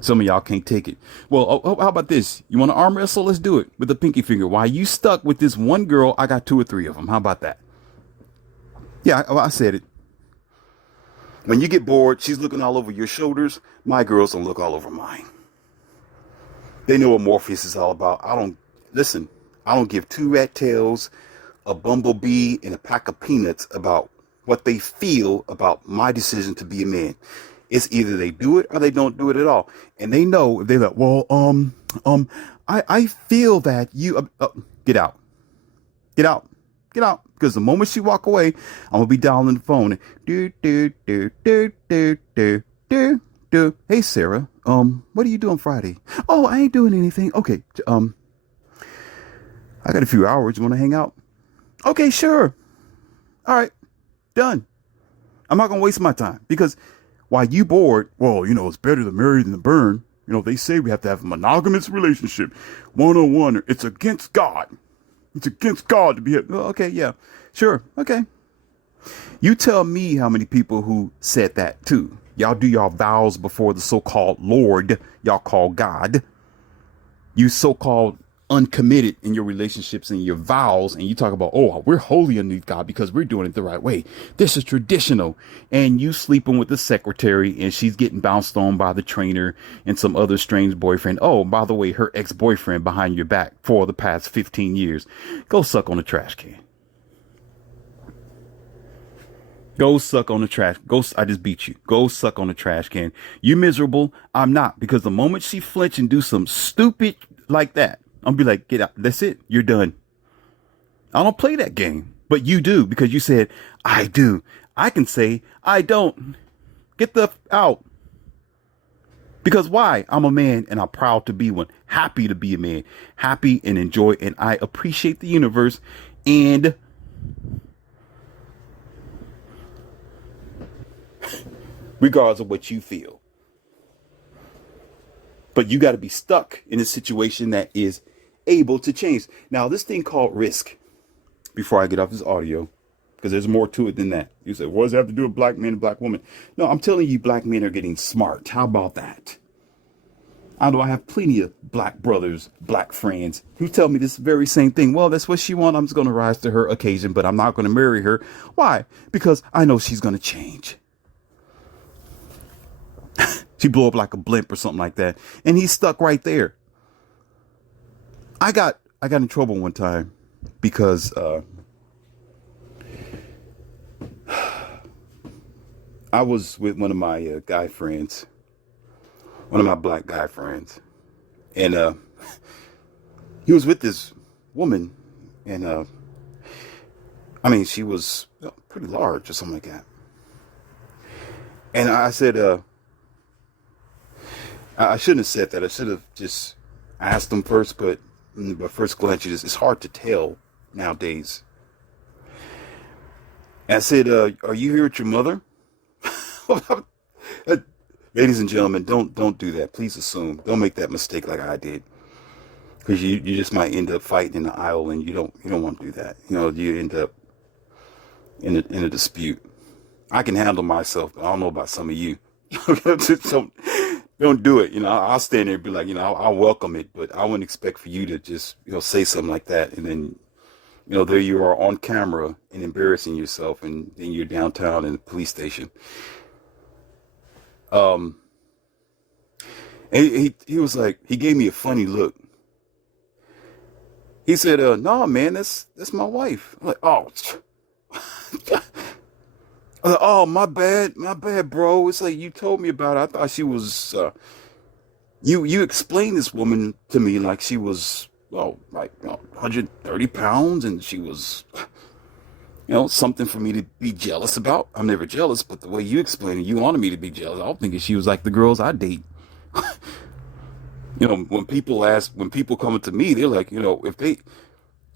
Some of y'all can't take it. Well, how about this? You want to arm wrestle? Let's do it with the pinky finger. While you stuck with this one girl, I got 2 or 3 of them. How about that? Yeah, I said it. When you get bored, she's looking all over your shoulders. My girls don't look all over mine. They know what Morpheus is all about. I don't give 2 rat tails, a bumblebee, and a pack of peanuts about what they feel about my decision to be a man. It's either they do it or they don't do it at all. And they know if they're like, well, I feel that you get out, get out, get out. Because the moment she walk away, I'm gonna be dialing the phone. Do do do do do do do do. Hey Sarah, what are you doing Friday? Oh, I ain't doing anything. Okay, I got a few hours. You want to hang out? Okay, sure. All right, done. I'm not gonna waste my time because while you bored, well, it's better to marry than to burn. They say we have to have a monogamous relationship. 101, it's against God. It's against God to be here. Oh, okay, yeah, sure, okay. You tell me how many people who said that too. Y'all do y'all vows before the so-called Lord y'all call God. You so-called uncommitted in your relationships and your vows, and you talk about, oh, we're holy underneath God because we're doing it the right way. This is traditional. And you sleeping with the secretary and she's getting bounced on by the trainer and some other strange boyfriend. Oh, by the way, her ex-boyfriend behind your back for the past 15 years. Go suck on the trash can. Go suck on the trash. I just beat you. Go suck on the trash can. You miserable. I'm not, because the moment she flinch and do some stupid like that, I'll be like, get out. That's it. You're done. I don't play that game, but you do, because you said, I do. I can say, I don't. Get the out. Because why? I'm a man and I'm proud to be one. Happy to be a man. Happy and enjoy. And I appreciate the universe. And regardless of what you feel. But you got to be stuck in a situation that is able to change. Now, this thing called risk, before I get off this audio, because there's more to it than that. You say, what does it have to do with black men and black women? No, I'm telling you, black men are getting smart. How about that? I have plenty of black brothers, black friends who tell me this very same thing. Well, that's what she wants. I'm just going to rise to her occasion, but I'm not going to marry her. Why? Because I know she's going to change. She blew up like a blimp or something like that. And he's stuck right there. I got in trouble one time because I was with one of my guy friends, one of my black guy friends, and he was with this woman, and she was pretty large or something like that. And I said, I shouldn't have said that. I should have just asked him first, but first glance, it's hard to tell nowadays. And I said, are you here with your mother? Ladies and gentlemen, don't do that. Please assume. Don't make that mistake like I did. Because you just might end up fighting in the aisle, and you don't want to do that. You end up in a dispute. I can handle myself, but I don't know about some of you. Don't do it. I'll stand there and be like, I'll welcome it, but I wouldn't expect for you to just, say something like that. And then, there you are on camera and embarrassing yourself, and then you're downtown in the police station. And he was like, he gave me a funny look. He said, no, man, that's my wife. I'm like, oh, oh, my bad, bro. It's like, you told me about it. I thought she was, you explained this woman to me like she was, 130 pounds, and she was, something for me to be jealous about. I'm never jealous, but the way you explained it, you wanted me to be jealous. I was thinking she was like the girls I date. When people come to me, they're like,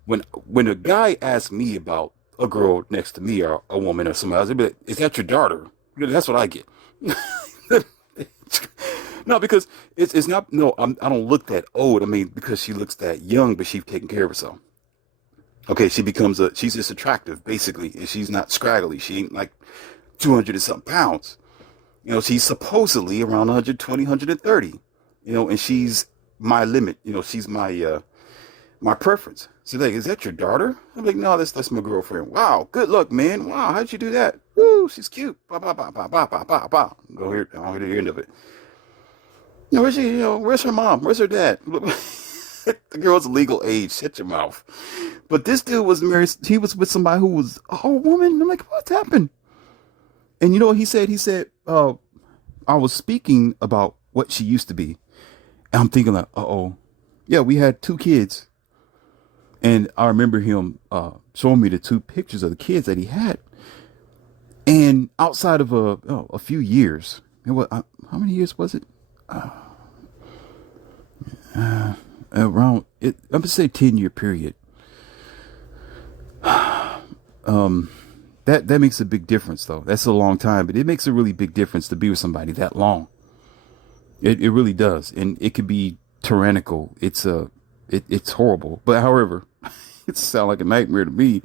when a guy asks me about a girl next to me or a woman or somebody else, they'd be like, is that your daughter? That's what I get. No, because it's not, no, I don't look that old. Because she looks that young, but she's taking care of herself. Okay, she's just attractive, basically, and she's not scraggly. She ain't like 200 and something pounds. She's supposedly around 120, 130, and she's my limit. She's my preference. So like, is that your daughter? I'm like, no, that's my girlfriend. Wow, good luck, man. Wow, how'd you do that? Woo, she's cute. Bah, bah, bah, bah, bah, bah, bah, bah. Go here, I don't hear the end of it. Where's she? Where's her mom? Where's her dad? The girl's legal age. Shut your mouth. But this dude was married. He was with somebody who was a whole woman. I'm like, what's happened? And you know what he said? He said, I was speaking about what she used to be. And I'm thinking like, uh-oh. Yeah, we had two kids. And I remember him showing me the two pictures of the kids that he had. And outside of a few years, how many years was it? Around it, I'm gonna say 10-year period. That makes a big difference, though. That's a long time, but it makes a really big difference to be with somebody that long. It really does, and it could be tyrannical. It's horrible. But however, it sounds like a nightmare to me.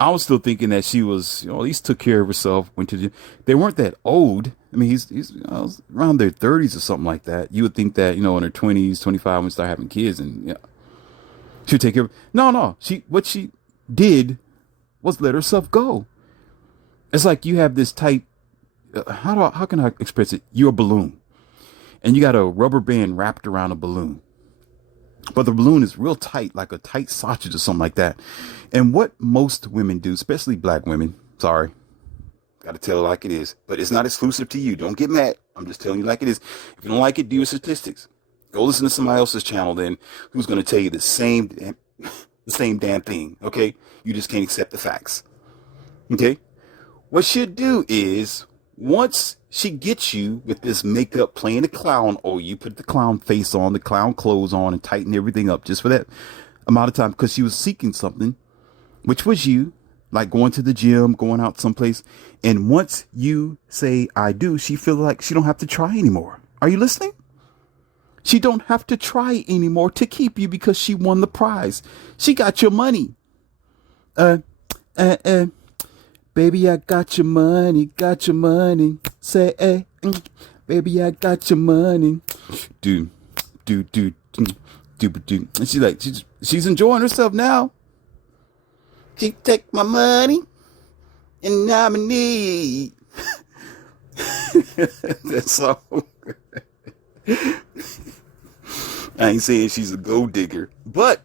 I was still thinking that she was, at least took care of herself. Went to they weren't that old. I mean, he's around their 30s or something like that. You would think that in her 20s, 25, when start having kids, and she'd take care of. No. What she did was let herself go. It's like you have this tight. How can I express it? You're a balloon, and you got a rubber band wrapped around a balloon. But the balloon is real tight, like a tight sausage or something like that. And what most women do, especially black women, sorry, got to tell it like it is, but it's not exclusive to you. Don't get mad. I'm just telling you like it is. If you don't like it, do your statistics. Go listen to somebody else's channel then who's going to tell you the same damn thing, okay? You just can't accept the facts, okay? What she'll do is, once she gets you with this makeup playing the clown, or you put the clown face on, the clown clothes on, and tighten everything up just for that amount of time, because she was seeking something, which was you, like going to the gym, going out someplace. And once you say, I do, she feels like she don't have to try anymore. Are you listening? She don't have to try anymore to keep you because she won the prize. She got your money. Baby, I got your money, Say, hey, baby, I got your money. Do. And she's like, she's enjoying herself now. She take my money, and I'm in need. That's all. I ain't saying she's a gold digger, but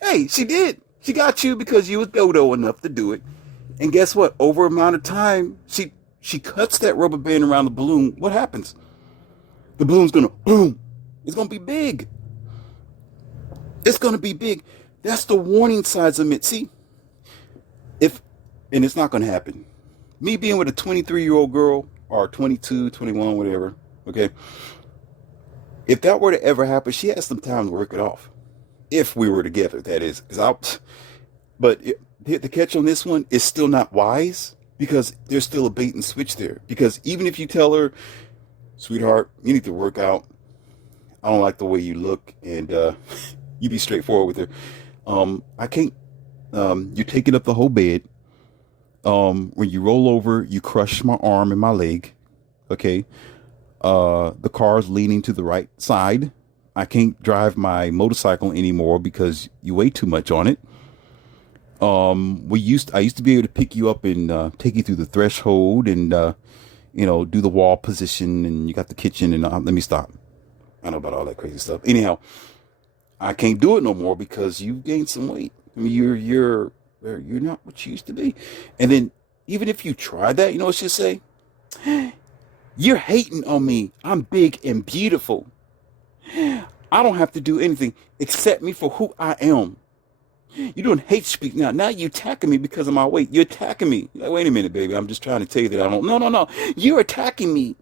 hey, she did. She got you because you was dodo enough to do it. And guess what? Over amount of time, she cuts that rubber band around the balloon. What happens? The balloon's gonna boom. It's gonna be big. It's gonna be big. That's the warning signs of it. See, and it's not gonna happen. Me being with a 23-year-old girl or 22, 21, whatever. Okay. If that were to ever happen, she has some time to work it off. If we were together, that is. But the catch on this one is still not wise, because there's still a bait and switch there. Because even if you tell her, sweetheart, you need to work out, I don't like the way you look, and you be straightforward with her. I can't. You're taking up the whole bed. When you roll over, you crush my arm and my leg. Okay. The car's leaning to the right side. I can't drive my motorcycle anymore because you weigh too much on it. I used to be able to pick you up and take you through the threshold and do the wall position, and you got the kitchen, and let me stop. I know about all that crazy stuff. Anyhow, I can't do it no more because you've gained some weight. I mean, you're not what you used to be. And then even if you try that, you know what she'll say? You're hating on me. I'm big and beautiful. I don't have to do anything. Accept me for who I am. You're doing hate speak now. Now you're attacking me because of my weight. You're attacking me. Like, wait a minute, baby. I'm just trying to tell you that I don't. No. You're attacking me.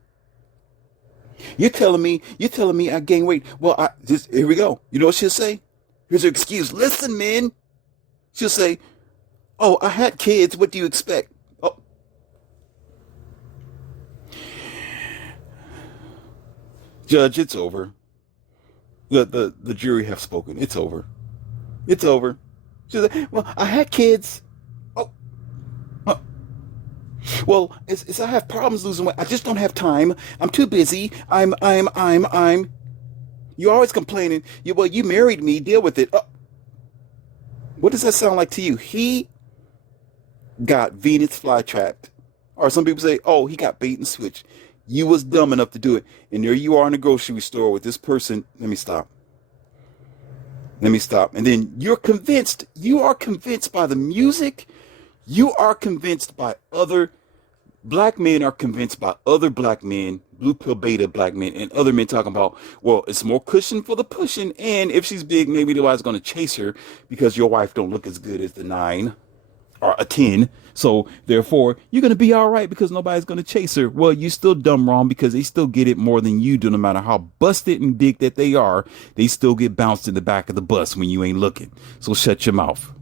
You're telling me I gain weight. Well, here we go. You know what she'll say? Here's her excuse. Listen, man. She'll say, oh, I had kids. What do you expect? Oh. Judge, it's over. The jury have spoken. It's over. It's over. She's like, well, I had kids. Oh. Well, it's I have problems losing weight. I just don't have time. I'm too busy. I'm. You're always complaining. You married me. Deal with it. Oh. What does that sound like to you? He got Venus flytrapped. Or some people say, oh, he got bait and switch. You was dumb enough to do it. And there you are in the grocery store with this person. Let me stop. And then you are convinced by the music. You are convinced by other Black men are convinced by other black men, blue pill beta black men, and other men talking about, well, it's more cushion for the pushing, and if she's big, maybe nobody's going to chase her because your wife don't look as good as the 9 or a 10. So therefore, you're going to be all right because nobody's going to chase her. Well, you still dumb wrong because they still get it more than you do. No matter how busted and big that they are, they still get bounced in the back of the bus when you ain't looking. So shut your mouth.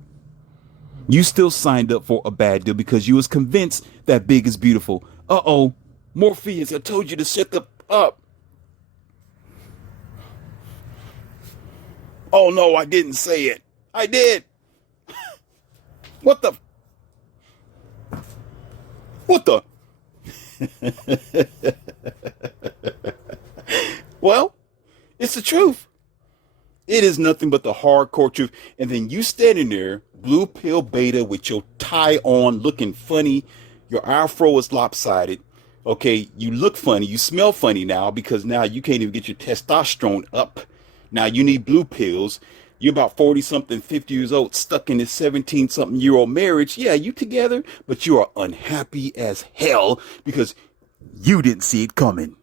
You still signed up for a bad deal because you was convinced that big is beautiful. Uh-oh, Morpheus, I told you to shut the up. Oh no, I didn't say it. I did. What the? What the? Well, it's the truth. It is nothing but the hardcore truth. And then you standing there, blue pill beta with your tie on, looking funny. Your afro is lopsided. Okay, you look funny. You smell funny now because now you can't even get your testosterone up. Now you need blue pills. You're about 40 something, 50 years old, stuck in this 17 something year old marriage. Yeah, you together, but you are unhappy as hell because you didn't see it coming.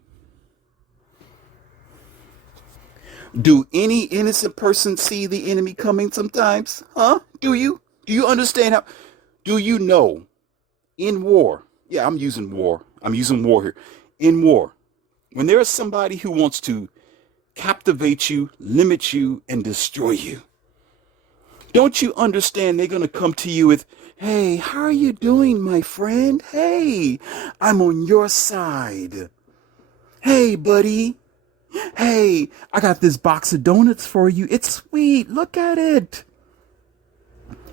Do any innocent person see the enemy coming sometimes? Huh? Do you? Do you understand how? Do you know in war? Yeah, I'm using war. I'm using war here. In war, when there is somebody who wants to captivate you, limit you, and destroy you, don't you understand they're going to come to you with, hey, how are you doing, my friend? Hey, I'm on your side. Hey, buddy. Hey, I got this box of donuts for you. It's sweet. Look at it.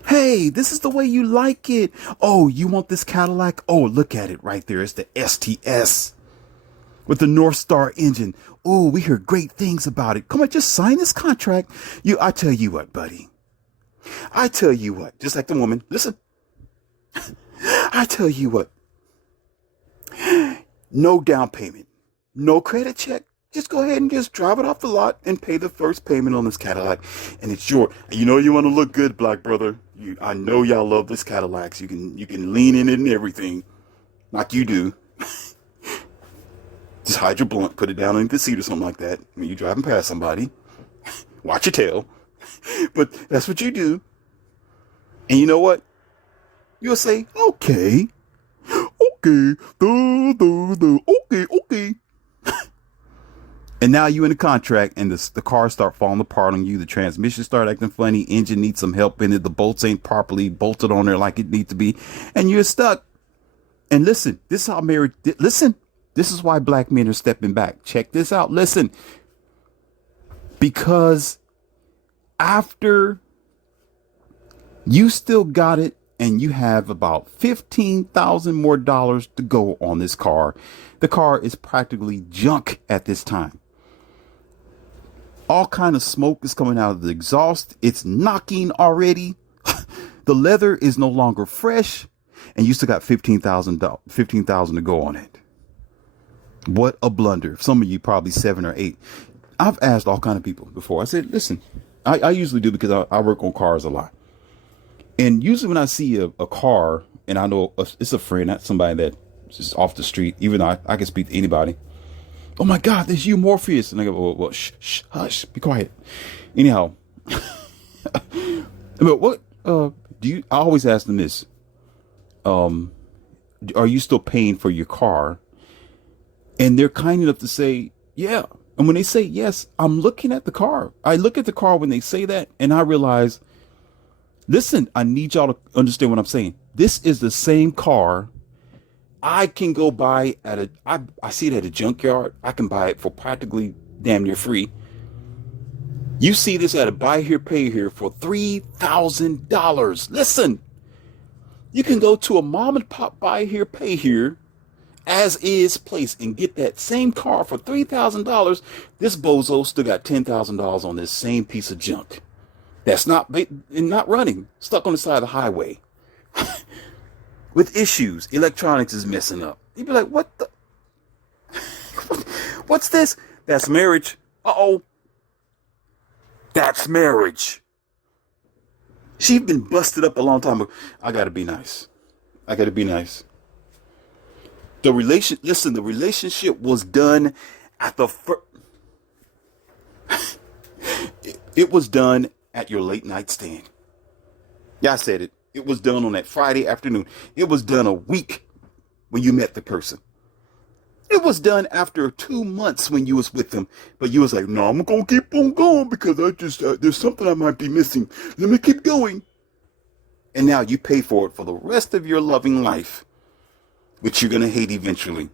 Hey, this is the way you like it. Oh, you want this Cadillac? Oh, look at it right there. It's the STS with the North Star engine. Oh, we hear great things about it. Come on, just sign this contract. I tell you what, buddy. I tell you what, just like the woman, listen. I tell you what. No down payment. No credit check. Just go ahead and just drive it off the lot and pay the first payment on this Cadillac. And it's yours. You know you want to look good, black brother. I know y'all love this Cadillacs. You can lean in it and everything. Like you do. Just hide your blunt, put it down in the seat or something like that. When you're driving past somebody. Watch your tail. But that's what you do. And you know what? You'll say, okay. Okay. Okay. And now you in a contract and the cars start falling apart on you. The transmission start acting funny. Engine needs some help in it. The bolts ain't properly bolted on there like it needs to be. And you're stuck. And listen, this is how marriage, listen, this is why black men are stepping back. Check this out. Listen, because after you still got it and you have about $15,000 more to go on this car, the car is practically junk at this time. All kind of smoke is coming out of the exhaust. It's knocking already. The leather is no longer fresh, and you still got $15,000 to go on it. What a blunder! Some of you probably 7 or 8. I've asked all kind of people before. I said, listen, I usually do because I work on cars a lot, and usually when I see a car and I know it's a friend, not somebody that's just off the street, even though I can speak to anybody. Oh my God, this you, Morpheus. And I go, well, shh, hush, be quiet. Anyhow, but what, I always ask them this, are you still paying for your car? And they're kind enough to say, yeah. And when they say yes, I'm looking at the car. I look at the car when they say that and I realize, listen, I need y'all to understand what I'm saying. This is the same car I can go buy I see it at a junkyard. I can buy it for practically damn near free. You see this at a buy here, pay here for $3,000. Listen, you can go to a mom and pop buy here, pay here, as is place and get that same car for $3,000. This bozo still got $10,000 on this same piece of junk that's not running, stuck on the side of the highway. With issues, electronics is messing up. You'd be like, what the? What's this? That's marriage. Uh-oh. That's marriage. She's been busted up a long time ago. I gotta be nice. I gotta be nice. The relationship was done at the first. It was done at your late night stand. Yeah, I said it. It was done on that Friday afternoon. It was done a week when you met the person. It was done after 2 months when you was with them. But you was like, no, I'm going to keep on going because there's something I might be missing. Let me keep going. And now you pay for it for the rest of your loving life, which you're going to hate eventually.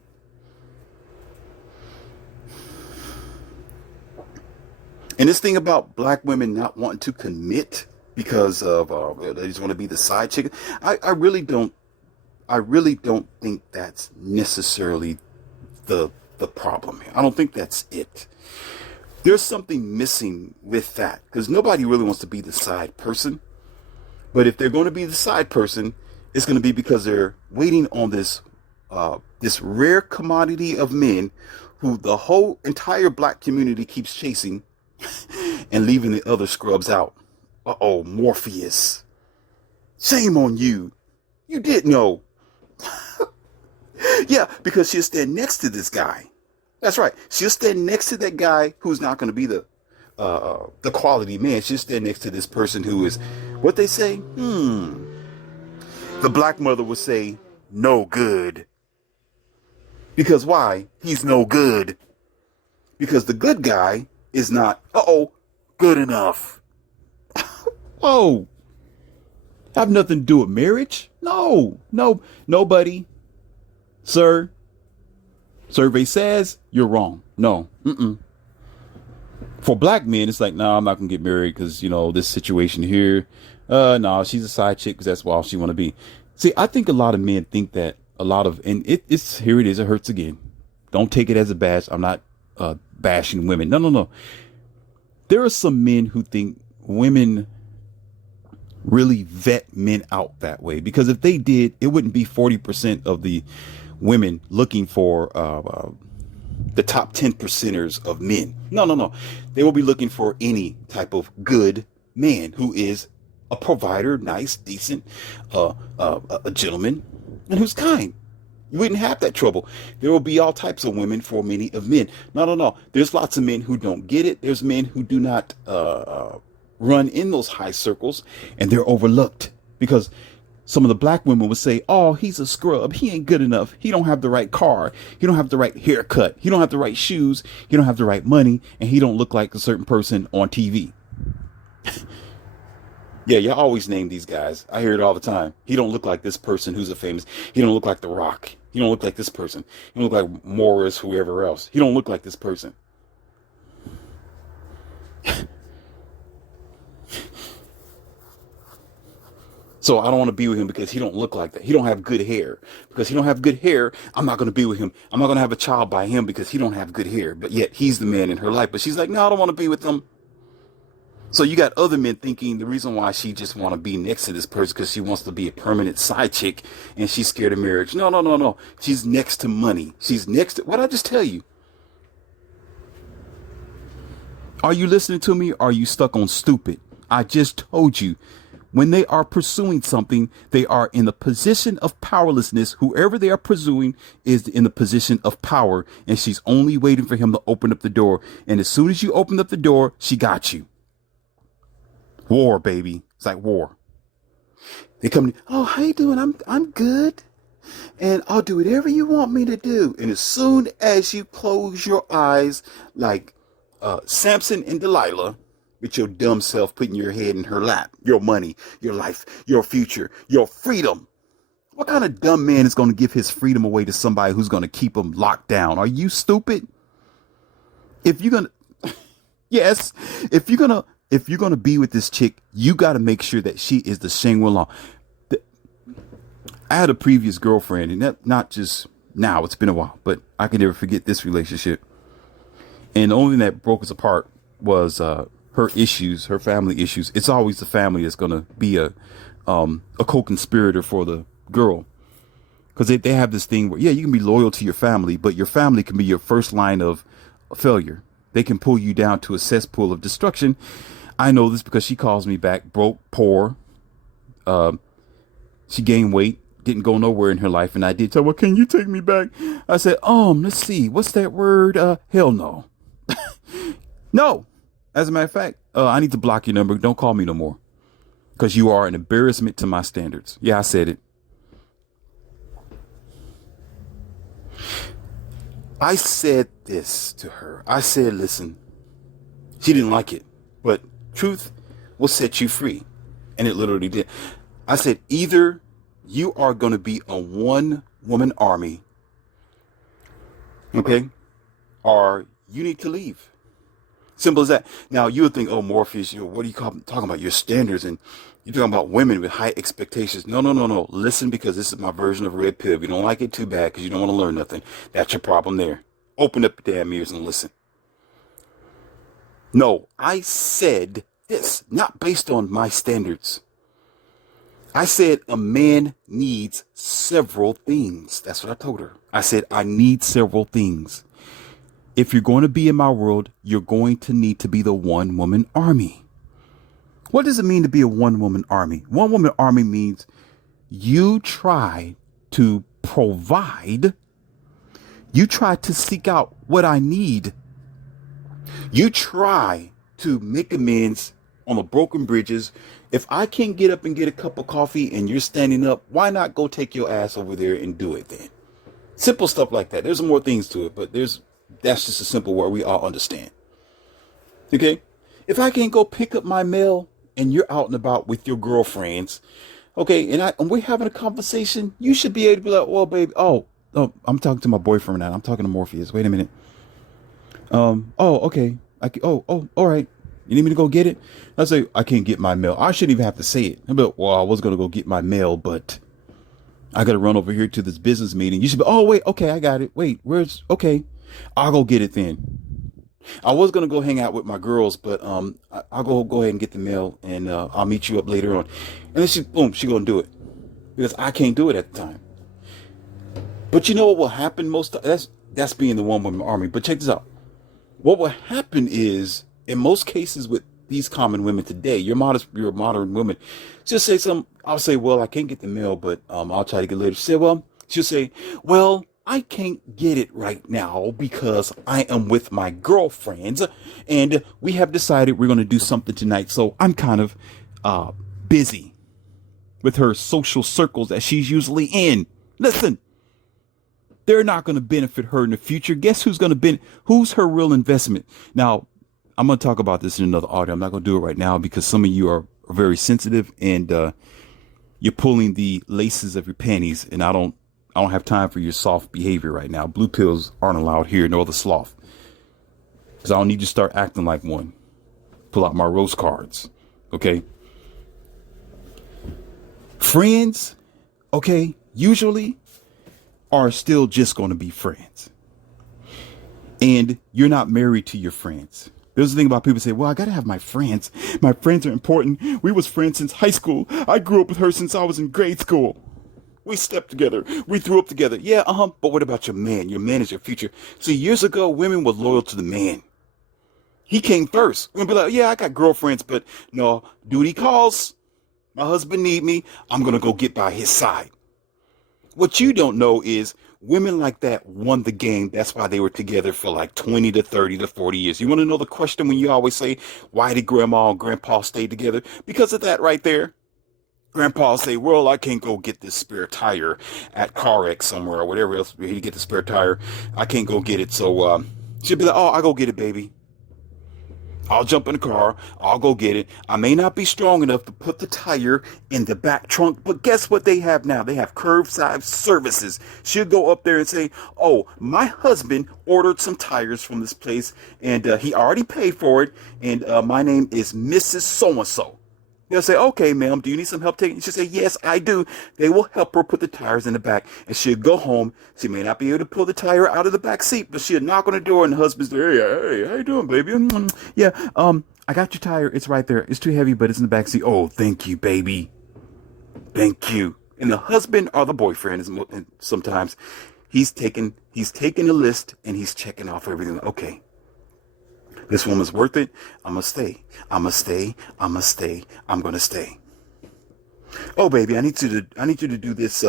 And this thing about black women not wanting to commit because of they just want to be the side chick. I really don't think that's necessarily the problem here. I don't think that's it. There's something missing with that because nobody really wants to be the side person. But if they're going to be the side person, it's going to be because they're waiting on this rare commodity of men who the whole entire black community keeps chasing and leaving the other scrubs out. Uh-oh, Morpheus. Shame on you. You did know. Yeah, because she'll stand next to this guy. That's right. She'll stand next to that guy who's not going to be the quality man. She'll stand next to this person who is, what they say? The black mother would say, no good. Because why? He's no good. Because the good guy is not, good enough. Oh, have nothing to do with marriage? No, nobody. Sir, survey says you're wrong. No, For black men, it's like, no, I'm not gonna get married because this situation here. No, she's a side chick because that's all she want to be. See, I think a lot of men think that and it's here it is. It hurts again. Don't take it as a bash. I'm not bashing women. No. There are some men who think women really vet men out that way, because if they did, it wouldn't be 40% of the women looking for the top 10%ers of men. No. They will be looking for any type of good man who is a provider, nice, decent, a gentleman, and who's kind. You wouldn't have that trouble. There will be all types of women for many of men. No. There's lots of men who don't get it. There's men who do not run in those high circles, and they're overlooked because some of the black women would say, oh, he's a scrub. He ain't good enough. He don't have the right car. He don't have the right haircut. He don't have the right shoes. He don't have the right money. And he don't look like a certain person on TV. Yeah, y'all always name these guys. I hear it all the time. He don't look like this person who's a famous. He don't look like The Rock. He don't look like this person. He don't look like Morris, whoever else. He don't look like this person. So I don't want to be with him because he don't look like that. He don't have good hair. Because he don't have good hair, I'm not going to be with him. I'm not going to have a child by him because he don't have good hair. But yet he's the man in her life. But she's like, no, I don't want to be with him. So you got other men thinking the reason why she just want to be next to this person because she wants to be a permanent side chick and she's scared of marriage. No. She's next to money. She's next to, what'd I just tell you? Are you listening to me? Or are you stuck on stupid? I just told you. When they are pursuing something, they are in the position of powerlessness. Whoever they are pursuing is in the position of power. And she's only waiting for him to open up the door. And as soon as you open up the door, she got you. War, baby. It's like war. They come, oh, how you doing? I'm good. And I'll do whatever you want me to do. And as soon as you close your eyes, like Samson and Delilah, with your dumb self putting your head in her lap, your money, your life, your future, your freedom. What kind of dumb man is going to give his freedom away to somebody who's going to keep him locked down? Are you stupid? If you're going to, yes, if you're going to be with this chick, you got to make sure that she is the Shangri-La. I had a previous girlfriend, and that not just now, it's been a while, but I can never forget this relationship. And the only thing that broke us apart was her issues, her family issues. It's always the family that's going to be a co-conspirator for the girl. Because they have this thing where, yeah, you can be loyal to your family, but your family can be your first line of failure. They can pull you down to a cesspool of destruction. I know this because she calls me back broke, poor. She gained weight, didn't go nowhere in her life, and I did tell her, well, can you take me back? I said, let's see, what's that word? Hell no. No. As a matter of fact, I need to block your number. Don't call me no more. Because you are an embarrassment to my standards. Yeah, I said it. I said this to her. I said, listen, she didn't like it, but truth will set you free. And it literally did. I said, either you are going to be a one-woman army, okay, or you need to leave. Simple as that. Now, you would think, oh, Morpheus, what are you talking about? Your standards, and you're talking about women with high expectations. No, no, no, no. Listen, because this is my version of red pill. If you don't like it, too bad, because you don't want to learn nothing. That's your problem there. Open up your damn ears and listen. No, I said this, not based on my standards. I said a man needs several things. That's what I told her. I said, I need several things. If you're going to be in my world, you're going to need to be the one-woman army. What does it mean to be a one-woman army? One-woman army means you try to provide. You try to seek out what I need. You try to make amends on the broken bridges. If I can't get up and get a cup of coffee and you're standing up, why not go take your ass over there and do it then? Simple stuff like that. There's more things to it, but that's just a simple word we all understand. Okay? If I can't go pick up my mail and you're out and about with your girlfriends, okay, and we're having a conversation, you should be able to be like, well, baby, oh, I'm talking to my boyfriend now. I'm talking to Morpheus. Wait a minute. Okay. All right. You need me to go get it? I say, I can't get my mail. I shouldn't even have to say it. I'm like, well, I was going to go get my mail, but I got to run over here to this business meeting. You should be, oh, wait, okay, I got it. Wait, okay. I'll go get it then. I was going to go hang out with my girls, but I'll go ahead and get the mail, and I'll meet you up later on. And then she going to do it because I can't do it at the time. But you know what will happen that's being the one-woman army. But check this out. What will happen is, in most cases with these common women today, your modern women, just say I'll say, well, I can't get the mail, but I'll try to get it later. She'll say, well, I can't get it right now because I am with my girlfriends and we have decided we're going to do something tonight. So I'm kind of busy with her social circles that she's usually in. Listen, they're not going to benefit her in the future. Guess who's going to benefit? Who's her real investment? Now, I'm going to talk about this in another audio. I'm not going to do it right now because some of you are very sensitive and you're pulling the laces of your panties, and I don't have time for your soft behavior right now. Blue pills aren't allowed here, nor the sloth. Because I don't need to start acting like one. Pull out my rose cards. Okay? Friends, okay, usually are still just going to be friends. And you're not married to your friends. There's the thing about people say, well, I got to have my friends. My friends are important. We was friends since high school. I grew up with her since I was in grade school. We stepped together. We threw up together. Yeah, But what about your man? Your man is your future. See, years ago, women were loyal to the man. He came first. We're going to be like, yeah, I got girlfriends, but no, duty calls. My husband need me. I'm going to go get by his side. What you don't know is women like that won the game. That's why they were together for like 20 to 30 to 40 years. You want to know the question when you always say, why did grandma and grandpa stay together? Because of that right there. Grandpa say, well, I can't go get this spare tire at CarX somewhere or whatever else he get the spare tire. I can't go get it. So she'll be like, oh, I'll go get it, baby. I'll jump in the car. I'll go get it. I may not be strong enough to put the tire in the back trunk, but guess what they have now? They have curbside services. She'll go up there and say, oh, my husband ordered some tires from this place, and he already paid for it, and my name is Mrs. So-and-so. They'll say, okay, ma'am, do you need some help taking it? She'll say, yes, I do. They will help her put the tires in the back, and she'll go home. She may not be able to pull the tire out of the back seat, but she'll knock on the door, and the husband's there. Hey, how you doing, baby? Yeah, I got your tire. It's right there. It's too heavy, but it's in the back seat. Oh, thank you, baby. Thank you. And the husband or the boyfriend is sometimes he's taking a list and he's checking off everything. Okay. This woman's worth it. I'm going to stay. I'm going to stay. I'm going to stay. I'm going to stay. Oh, baby, I need you to do this,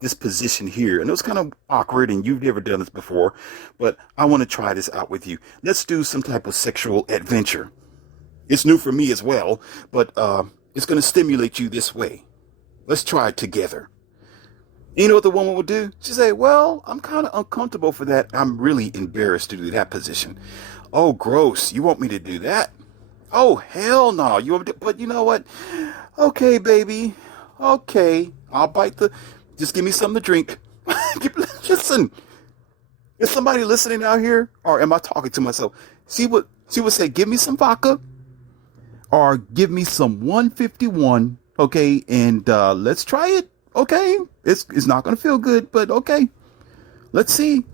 this position here. And it was kind of awkward and you've never done this before, but I want to try this out with you. Let's do some type of sexual adventure. It's new for me as well, but, it's going to stimulate you this way. Let's try it together. You know what the woman would do? She'd say, well, I'm kind of uncomfortable for that. I'm really embarrassed to do that position. Oh, gross. You want me to do that? Oh, hell no. You want me to, but you know what? Okay, baby. Okay. I'll bite the, just give me something to drink. Listen, is somebody listening out here? Or am I talking to myself? She would say, give me some vodka or give me some 151. Okay. And, let's try it. Okay. It's not going to feel good, but okay. Let's see.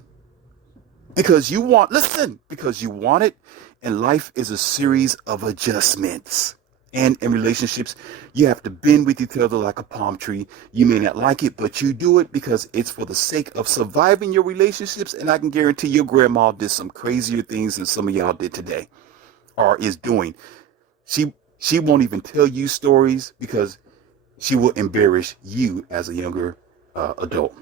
Because you want it, and life is a series of adjustments. And in relationships, you have to bend with each other like a palm tree. You may not like it, but you do it because it's for the sake of surviving your relationships. And I can guarantee your grandma did some crazier things than some of y'all did today or is doing. She won't even tell you stories because she will embarrass you as a younger adult.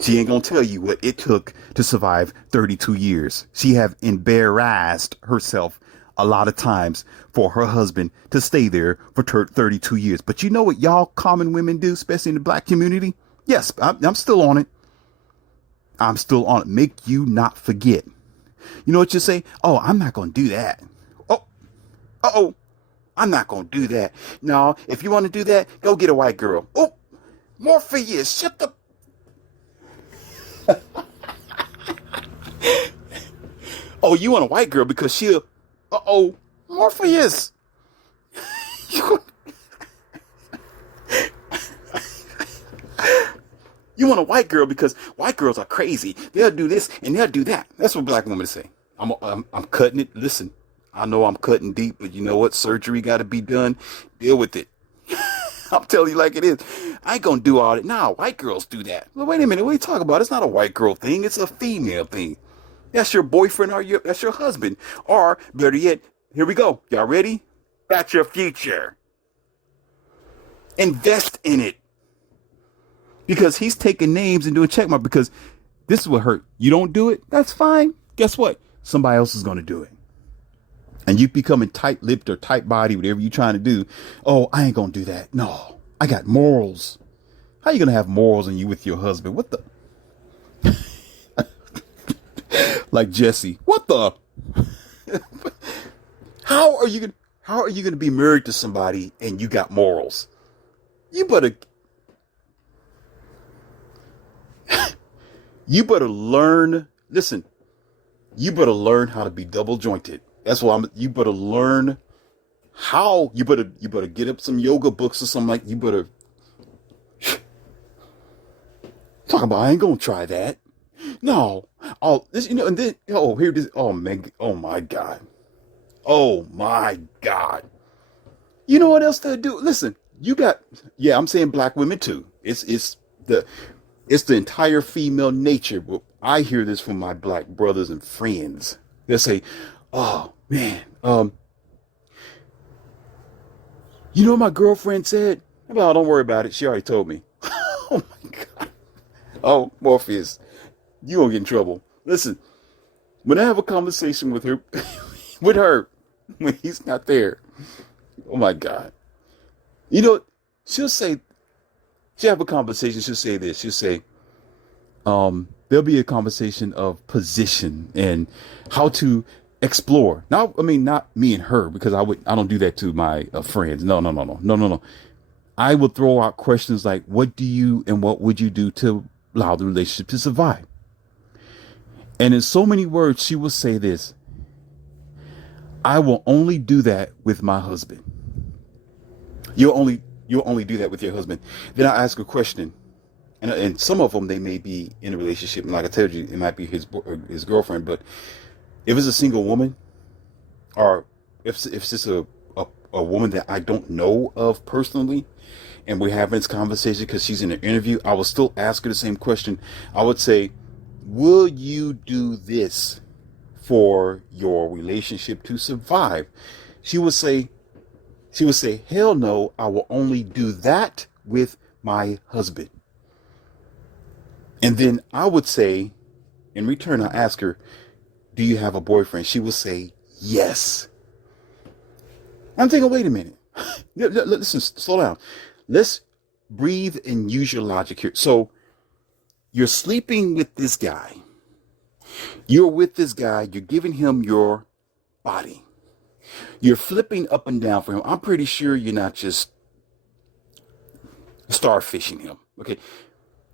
She ain't gonna tell you what it took to survive 32 years. She have embarrassed herself a lot of times for her husband to stay there for 32 years. But you know what y'all common women do, especially in the black community? Yes, I'm still on it. I'm still on it. Make you not forget. You know what you say? Oh, I'm not gonna do that. Oh, uh-oh. I'm not gonna do that. No, if you want to do that, go get a white girl. Oh, Morpheus, shut the. Oh, you want a white girl because she'll. Uh-oh, Morpheus. You want a white girl because white girls are crazy. They'll do this and they'll do that. That's what black women say. I'm cutting it. Listen, I know I'm cutting deep, but you know what? Surgery got to be done. Deal with it. I'm telling you like it is. I ain't gonna do all that. Nah, white girls do that. Well, wait a minute. What are you talking about? It's not a white girl thing. It's a female thing. That's your boyfriend or that's your husband. Or better yet, here we go. Y'all ready? That's your future. Invest in it. Because he's taking names and doing check mark because this is what hurt. You don't do it, that's fine. Guess what? Somebody else is gonna do it. And you becoming tight-lipped or tight-bodied, whatever you're trying to do. Oh, I ain't gonna do that. No, I got morals. How you gonna have morals and you with your husband? What the? Like Jesse. What the? How are you gonna be married to somebody and you got morals? You better learn. Listen, you better learn how to be double jointed. That's why you better learn how. You better get up some yoga books or something like. You better talk about. I ain't gonna try that. No. Oh, this, and then here this. Oh man. Oh my God. Oh my God. You know what else to do? Listen, you got. Yeah, I'm saying black women too. It's the entire female nature. But I hear this from my black brothers and friends. They say, "Oh man, you know what my girlfriend said?" Well, don't worry about it. She already told me. Oh my God. Oh, Morpheus, you gonna get in trouble. Listen, when I have a conversation with her, when he's not there, oh my God, you know, she'll say, she'll have a conversation. She'll say this. She'll say, there'll be a conversation of position and how to explore. Now, I mean, not me and her, because I don't do that to my friends. No. I will throw out questions like, what do you and what would you do to allow the relationship to survive? And in so many words, she will say this: I will only do that with my husband. You'll only do that with your husband. Then I ask a question. And some of them, they may be in a relationship. And like I told you, it might be his girlfriend. But if it's a single woman, or if it's just a woman that I don't know of personally, and we're having this conversation because she's in an interview, I will still ask her the same question. I would say, will you do this for your relationship to survive? She would say, She would say, hell no, I will only do that with my husband. And then I would say, in return, I ask her, do you have a boyfriend? She would say, yes. I'm thinking, wait a minute. Listen, slow down. Let's breathe and use your logic here. So you're sleeping with this guy. You're with this guy. You're giving him your body. You're flipping up and down for him. I'm pretty sure you're not just starfishing him. Okay.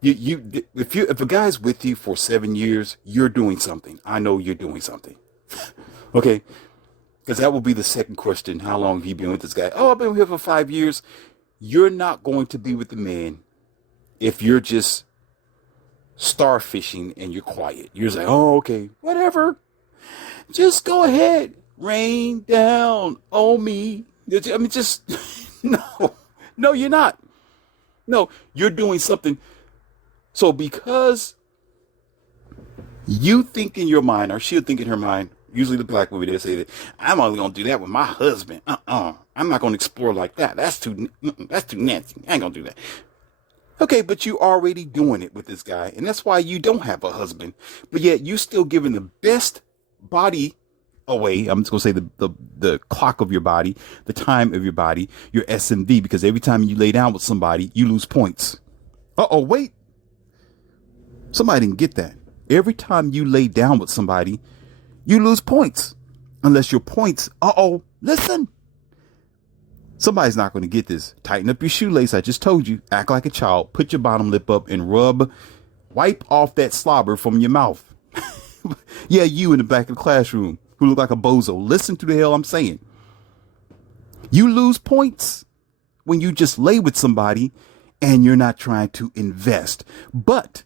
If a guy's with you for 7 years, you're doing something. I know you're doing something. Okay. Because that will be the second question. How long have you been with this guy? Oh, I've been here for 5 years. You're not going to be with the man if you're just starfishing and you're quiet. You're just like, oh, okay, whatever. Just go ahead. Rain down on me. I mean, just, no, you're not. No, you're doing something. So because you think in your mind, or she'll think in her mind, usually the black women, they say that I'm only gonna do that with my husband. I'm not gonna explore like that. That's too nasty. I ain't gonna do that. Okay, but you already doing it with this guy, and that's why you don't have a husband. But yet you still giving the best body away. I'm just gonna say the clock of your body, the time of your body, your SMV, because every time you lay down with somebody, you lose points. Wait. Somebody didn't get that. Every time you lay down with somebody, you lose points. Unless your points, listen. Somebody's not going to get this. Tighten up your shoelace. I just told you. Act like a child. Put your bottom lip up and wipe off that slobber from your mouth. Yeah, you in the back of the classroom who look like a bozo. Listen to the hell I'm saying. You lose points when you just lay with somebody and you're not trying to invest. But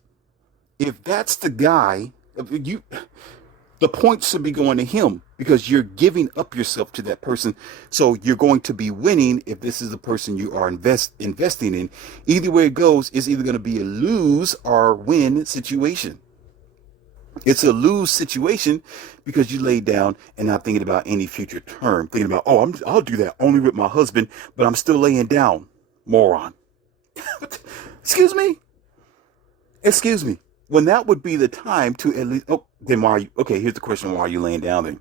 if that's the guy, the points should be going to him because you're giving up yourself to that person. So you're going to be winning if this is the person you are investing in. Either way it goes, it's either going to be a lose or win situation. It's a lose situation because you laid down and not thinking about any future term, thinking about, I'll do that only with my husband, but I'm still laying down. Moron. Excuse me. When that would be the time to at least, then why are you, okay, here's the question. Why are you laying down then?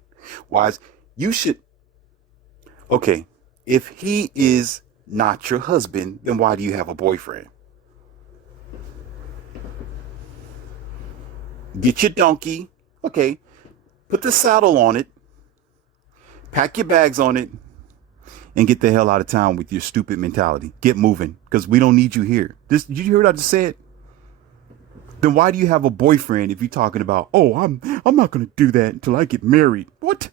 If he is not your husband, then why do you have a boyfriend? Get your donkey. Okay. Put the saddle on it. Pack your bags on it. And get the hell out of town with your stupid mentality. Get moving. Because we don't need you here. Did you hear what I just said? Then why do you have a boyfriend if you're talking about, I'm not going to do that until I get married? What?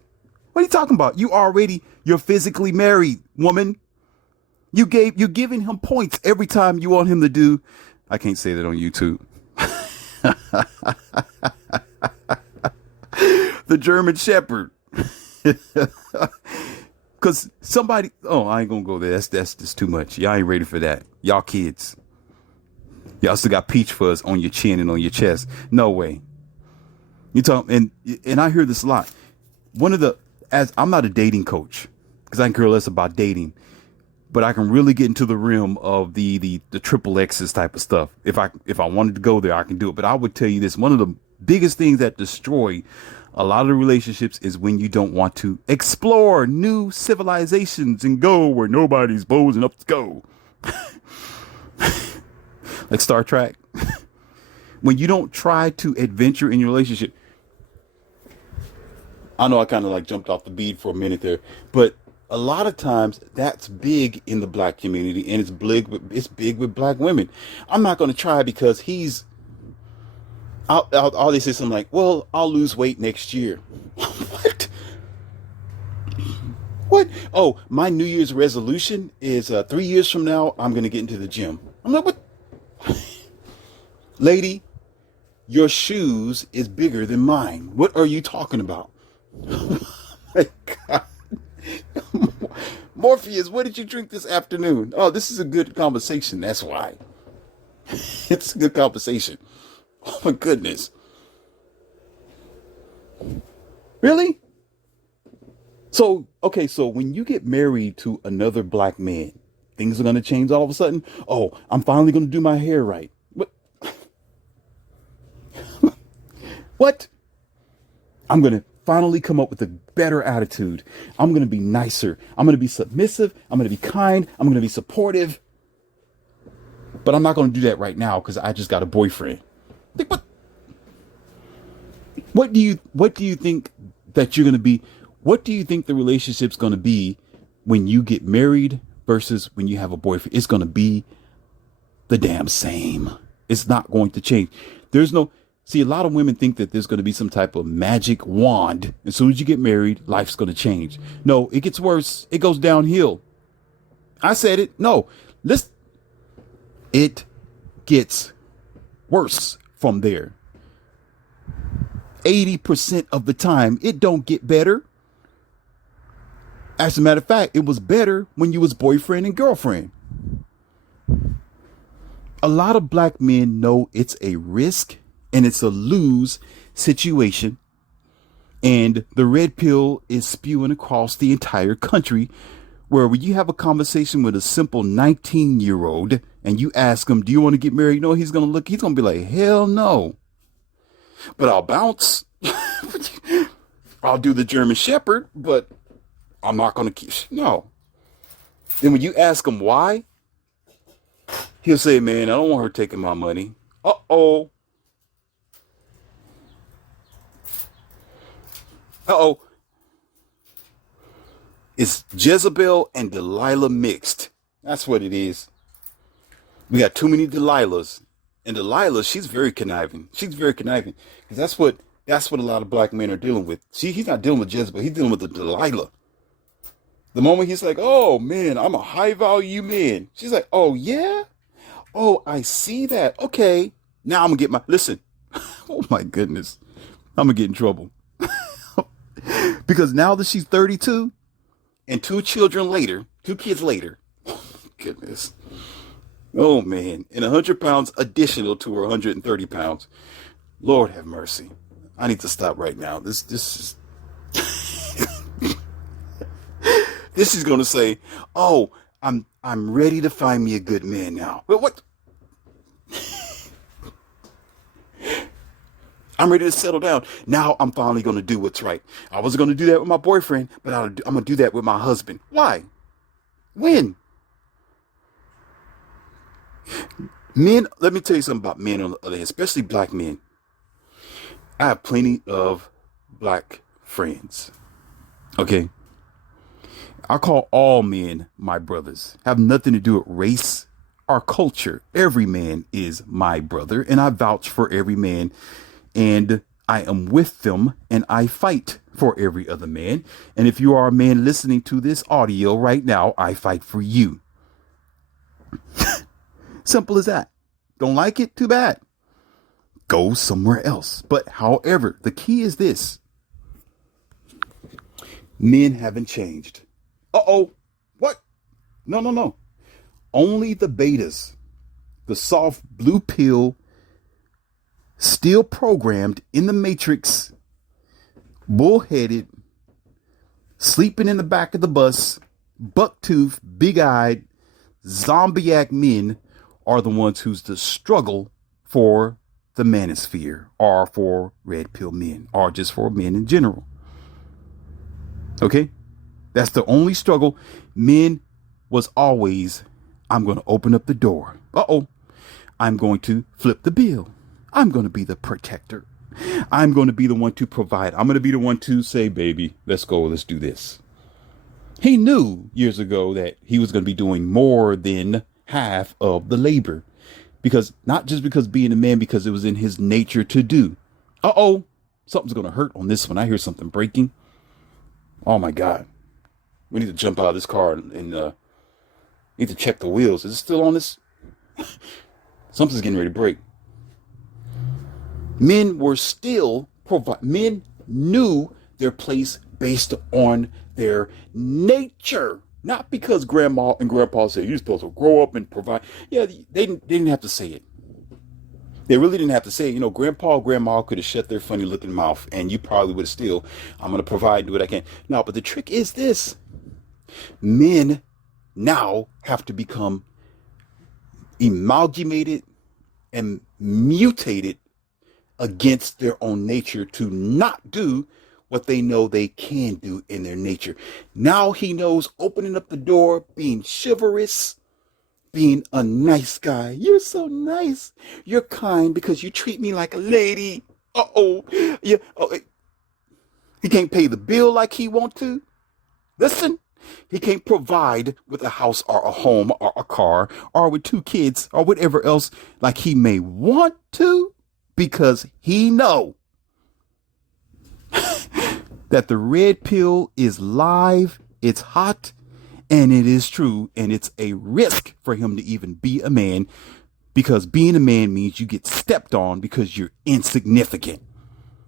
What are you talking about? You're physically married, woman. You're giving him points every time you want him to do. I can't say that on YouTube. The German Shepherd. Because somebody, I ain't gonna go there. That's just too much. Y'all ain't ready for that. Y'all kids. Y'all still got peach fuzz on your chin and on your chest. No way. You talk, and I hear this a lot. As I'm not a dating coach, because I can care less about dating, but I can really get into the realm of the triple X's type of stuff. If I wanted to go there, I can do it. But I would tell you this: one of the biggest things that destroy a lot of the relationships is when you don't want to explore new civilizations and go where nobody's bold enough to go. Like Star Trek. When you don't try to adventure in your relationship. I know I kind of like jumped off the beat for a minute there, but a lot of times that's big in the black community, and it's big with black women. I'm not going to try because I'll they say something like, well, I'll lose weight next year. What? What? Oh, my New Year's resolution is 3 years from now, I'm going to get into the gym. I'm like, what? Lady, your shoes is bigger than mine. What are you talking about? Oh my God. Morpheus, what did you drink this afternoon? Oh, this is a good conversation. That's why. It's a good conversation. Oh my goodness. Really? So, okay, so when you get married to another black man, things are going to change all of a sudden. Oh, I'm finally going to do my hair right. What? I'm going to finally come up with a better attitude. I'm going to be nicer. I'm going to be submissive. I'm going to be kind. I'm going to be supportive. But I'm not going to do that right now because I just got a boyfriend. Like, what? What do you think that you're going to be? What do you think the relationship's going to be when you get married versus when you have a boyfriend? It's going to be the damn same. It's not going to change. There's no, see, a lot of women think that there's going to be some type of magic wand. As soon as you get married, life's going to change. No, it gets worse. It goes downhill. I said it. No, listen, it gets worse from there. 80% of the time, it don't get better. As a matter of fact, it was better when you was boyfriend and girlfriend. A lot of black men know it's a risk and it's a lose situation. And the red pill is spewing across the entire country, where when you have a conversation with a simple 19-year-old and you ask him, do you want to get married? You know, he's going to be like, hell no. But I'll bounce. I'll do the German Shepherd, but I'm not going to keep. No. Then when you ask him why, he'll say, man, I don't want her taking my money. Uh-oh. Uh-oh. It's Jezebel and Delilah mixed. That's what it is. We got too many Delilahs. And Delilah, she's very conniving. Because that's what a lot of black men are dealing with. See, he's not dealing with Jezebel. He's dealing with the Delilah. The moment he's like, oh, man, I'm a high value man. She's like, oh, yeah? Oh, I see that. Okay. Now I'm going to get my, listen. Oh, my goodness. I'm going to get in trouble. Because now that she's 32 and two kids later, oh, my goodness. Oh, man. And 100 pounds additional to her 130 pounds. Lord have mercy. I need to stop right now. This is this is going to say, oh, I'm ready to find me a good man now. But what? I'm ready to settle down. Now I'm finally going to do what's right. I wasn't going to do that with my boyfriend, but I'm going to do that with my husband. Why? When? Men, let me tell you something about men on the other hand, especially black men. I have plenty of black friends. Okay. I call all men my brothers. Have nothing to do with race or culture. Every man is my brother, and I vouch for every man, and I am with them, and I fight for every other man. And if you are a man listening to this audio right now, I fight for you. Simple as that. Don't like it? Too bad. Go somewhere else. But however, the key is this. Men haven't changed. Uh-oh. What? No. Only the betas, the soft blue pill, still programmed in the matrix, bullheaded, sleeping in the back of the bus, bucktooth, big-eyed, zombie-act men are the ones who's the struggle for the manosphere, or for red pill men, or just for men in general. Okay? That's the only struggle. Men was always, I'm going to open up the door. Uh-oh. I'm going to flip the bill. I'm going to be the protector. I'm going to be the one to provide. I'm going to be the one to say, baby, let's go. Let's do this. He knew years ago that he was going to be doing more than half of the labor. Because not just because being a man, because it was in his nature to do. Uh-oh. Something's going to hurt on this one. I hear something breaking. Oh, my God. We need to jump out of this car and need to check the wheels. Is it still on this? Something's getting ready to break. Men were still men knew their place based on their nature. Not because grandma and grandpa said, you're supposed to grow up and provide. Yeah, they didn't have to say it. They really didn't have to say, grandpa or grandma could have shut their funny looking mouth and you probably would have still, I'm going to provide, do what I can. No, but the trick is this: men now have to become amalgamated and mutated against their own nature to not do what they know they can do in their nature. Now he knows opening up the door, being chivalrous, being a nice guy. You're so nice. You're kind because you treat me like a lady. Uh-oh. Yeah. Oh, he can't pay the bill like he want to. Listen, he can't provide with a house or a home or a car or with 2 kids or whatever else like he may want to, because he know that the red pill is live, it's hot, and it is true, and it's a risk for him to even be a man, because being a man means you get stepped on because you're insignificant.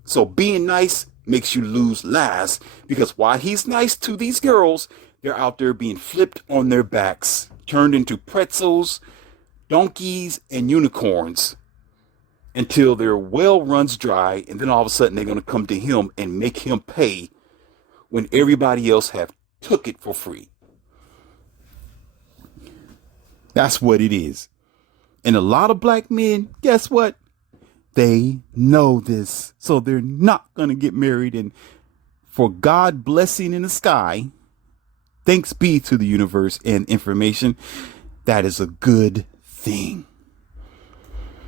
So being nice makes you lose last, because while he's nice to these girls, they're out there being flipped on their backs, turned into pretzels, donkeys, and unicorns until their well runs dry, and then all of a sudden they're going to come to him and make him pay when everybody else have took it for free. That's what it is. And a lot of black men, guess what? They know this, so they're not going to get married. And for God blessing in the sky, thanks be to the universe and information, that is a good thing.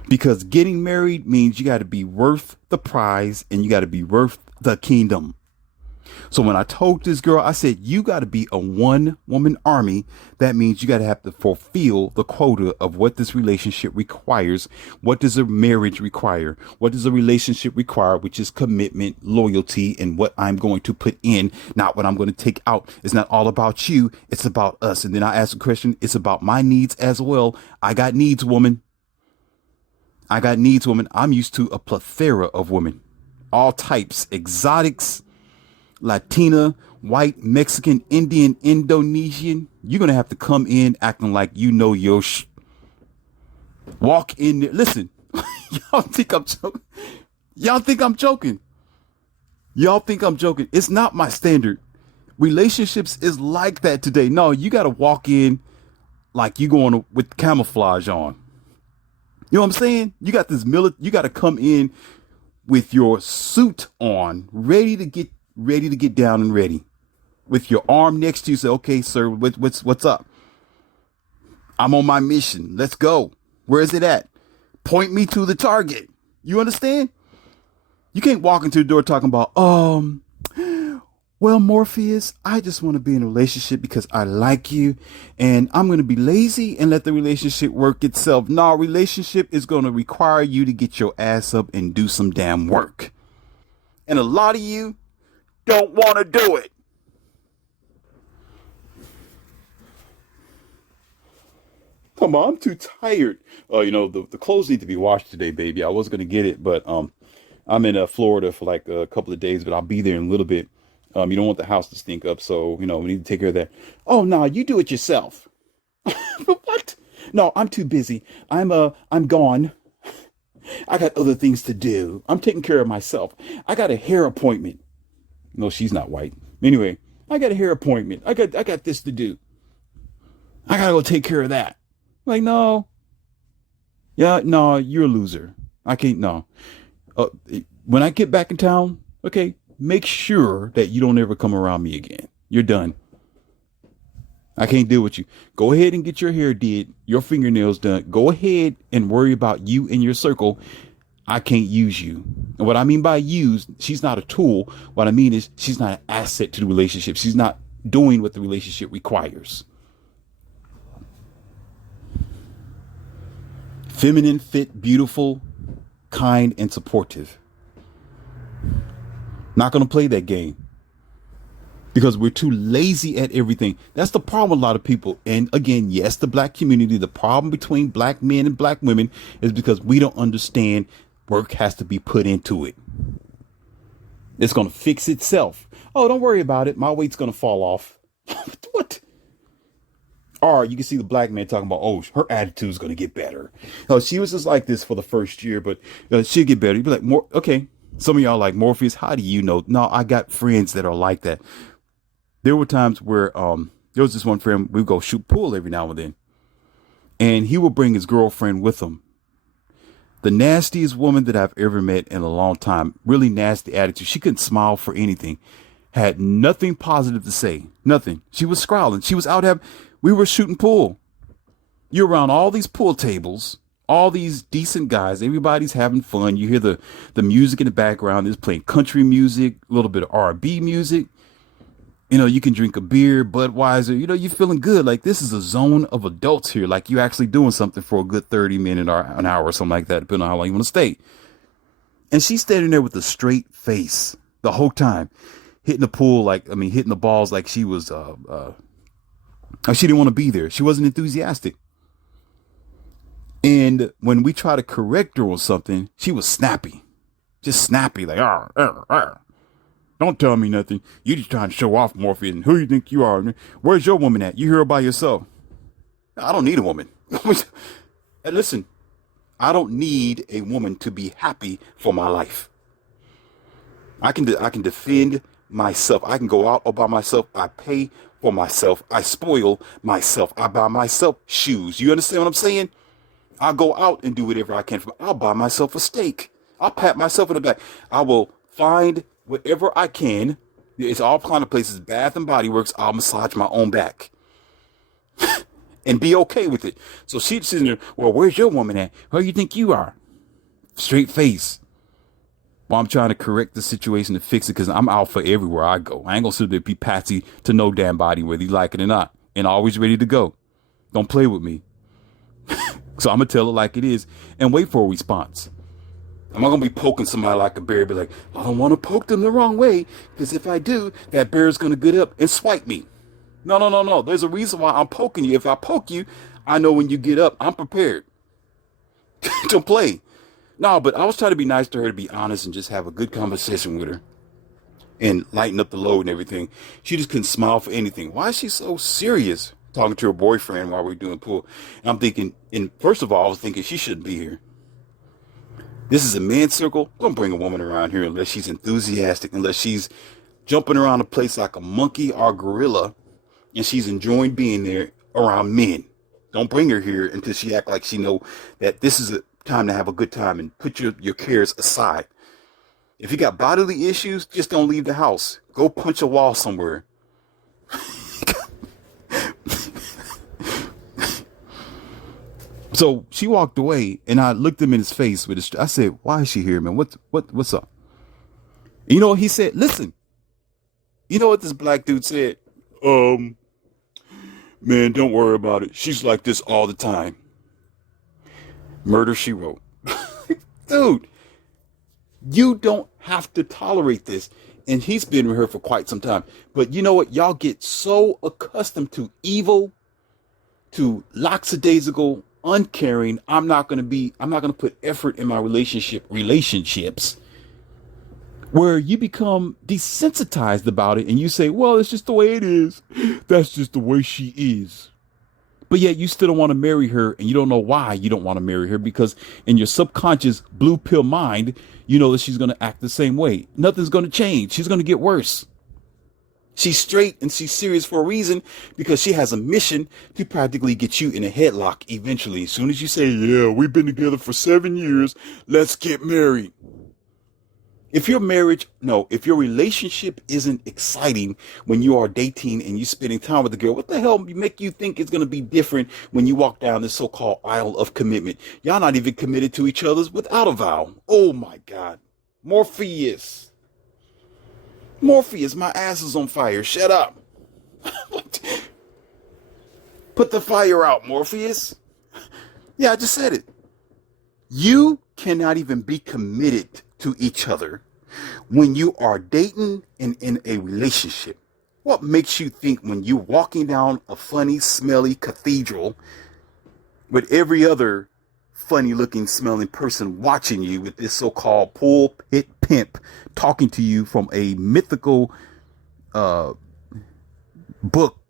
Because getting married means you got to be worth the prize and you got to be worth the kingdom. So when I told this girl, I said, you got to be a 1-woman army. That means you got to have to fulfill the quota of what this relationship requires. What does a marriage require? What does a relationship require? Which is commitment, loyalty, and what I'm going to put in, not what I'm going to take out. It's not all about you. It's about us. And then I ask the question, it's about my needs as well. I got needs, woman. I got needs, woman. I'm used to a plethora of women, all types, exotics, Latina, white, Mexican, Indian, Indonesian. You're going to have to come in acting like you know your walk in there. Listen, y'all think I'm joking. Y'all think I'm joking. Y'all think I'm joking. It's not my standard. Relationships is like that today. No, you got to walk in like you going with camouflage on. You know what I'm saying? You got this you got to come in with your suit on, ready to get down and ready, with your arm next to you. Say, okay, sir, what's up? I'm on my mission. Let's go. Where is it at? Point me to the target. You understand? You can't walk into the door talking about, well, Morpheus, I just want to be in a relationship because I like you and I'm going to be lazy and let the relationship work itself. No, relationship is going to require you to get your ass up and do some damn work. And a lot of you don't want to do it. Come on, I'm too tired. The clothes need to be washed today, baby. I was going to get it, but I'm in Florida for like a couple of days, but I'll be there in a little bit. You don't want the house to stink up, so, we need to take care of that. Oh, no, you do it yourself. What? No, I'm too busy. I'm gone. I got other things to do. I'm taking care of myself. I got a hair appointment. No, she's not white. Anyway, I got a hair appointment. I got this to do. I got to go take care of that. Like, no. Yeah, no, you're a loser. I can't, no. When I get back in town, okay, make sure that you don't ever come around me again. You're done. I can't deal with you. Go ahead and get your hair did, your fingernails done. Go ahead and worry about you and your circle. I can't use you. And what I mean by use, she's not a tool. What I mean is she's not an asset to the relationship. She's not doing what the relationship requires. Feminine, fit, beautiful, kind, and supportive. Not going to play that game because we're too lazy at everything. That's the problem with a lot of people. And again, yes, the black community, the problem between black men and black women is because we don't understand work has to be put into it. It's going to fix itself. Oh, don't worry about it. My weight's going to fall off. What? Or you can see the black man talking about, oh, her attitude's going to get better. No, she was just like this for the first year, but she'll get better. You'd be like, more, okay. Some of y'all like Morpheus. How do you know? No, I got friends that are like that. There were times where there was this one friend, we would go shoot pool every now and then. And he would bring his girlfriend with him. The nastiest woman that I've ever met in a long time. Really nasty attitude. She couldn't smile for anything. Had nothing positive to say. Nothing. She was scowling. She was out having, we were shooting pool. You're around all these pool tables, all these decent guys. Everybody's having fun. You hear the music in the background. There's playing country music, a little bit of R&B music. You know, you can drink a beer, Budweiser. You know, you're feeling good. Like, this is a zone of adults here. Like, you're actually doing something for a good 30 minutes or an hour or something like that, depending on how long you want to stay. And she's standing there with a straight face the whole time, hitting the pool hitting the balls like she was, like she didn't want to be there. She wasn't enthusiastic. And when we try to correct her on something, she was snappy. Just snappy, like, arr, arr, arr. Don't tell me nothing. You just trying to show off, Morpheus. And who you think you are? Where's your woman at? You here by yourself. I don't need a woman. And listen, I don't need a woman to be happy for my life. I can defend myself. I can go out all by myself. I pay for myself. I spoil myself. I buy myself shoes. You understand what I'm saying? I'll go out and do whatever I can. I'll buy myself a steak. I'll pat myself in the back. I will find whatever I can. It's all kind of places. Bath and Body Works. I'll massage my own back and be okay with it. So she's sitting there. Well, where's your woman at? Who you think you are? Straight face. Well, I'm trying to correct the situation to fix it because I'm out for everywhere I go. I ain't gonna sit there and be patsy to no damn body whether you like it or not, and always ready to go. Don't play with me. So I'm gonna tell it like it is and wait for a response. I'm not going to be poking somebody like a bear, be like, I don't want to poke them the wrong way, because if I do, that bear's going to get up and swipe me. No. There's a reason why I'm poking you. If I poke you, I know when you get up, I'm prepared to play. No, but I was trying to be nice to her, to be honest, and just have a good conversation with her and lighten up the load and everything. She just couldn't smile for anything. Why is she so serious talking to her boyfriend while we're doing pool? And I'm thinking, and first of all, I was thinking she shouldn't be here. This is a man's circle. Don't bring a woman around here unless she's enthusiastic, unless she's jumping around a place like a monkey or a gorilla and she's enjoying being there around men. Don't bring her here until she act like she know that this is a time to have a good time and put your cares aside. If you got bodily issues, just don't leave the house. Go punch a wall somewhere. So she walked away, and I looked him in his face with I said, "Why is she here, man? What's up?" And you know what he said? Listen. You know what this black dude said? Man, don't worry about it. She's like this all the time. Murder, she wrote. Dude, you don't have to tolerate this. And he's been with her for quite some time. But you know what? Y'all get so accustomed to evil, to lackadaisical, uncaring. I'm not going to put effort in my relationships where you become desensitized about it and you say, well, it's just the way it is. That's just the way she is. But yet you still don't want to marry her, and you don't know why you don't want to marry her, because in your subconscious blue pill mind, you know that she's going to act the same way. Nothing's going to change. She's going to get worse. She's straight and she's serious for a reason, because she has a mission to practically get you in a headlock eventually. As soon as you say, yeah, we've been together for 7 years, let's get married. If your relationship isn't exciting when you are dating and you spending time with the girl, what the hell make you think it's going to be different when you walk down this so-called aisle of commitment? Y'all not even committed to each other without a vow. Oh my God. Morpheus, my ass is on fire. Shut up. Put the fire out, Morpheus. Yeah, I just said it. You cannot even be committed to each other when you are dating and in a relationship. What makes you think when you're walking down a funny, smelly cathedral with every other funny looking, smelling person watching you with this so-called pulpit pimp talking to you from a mythical book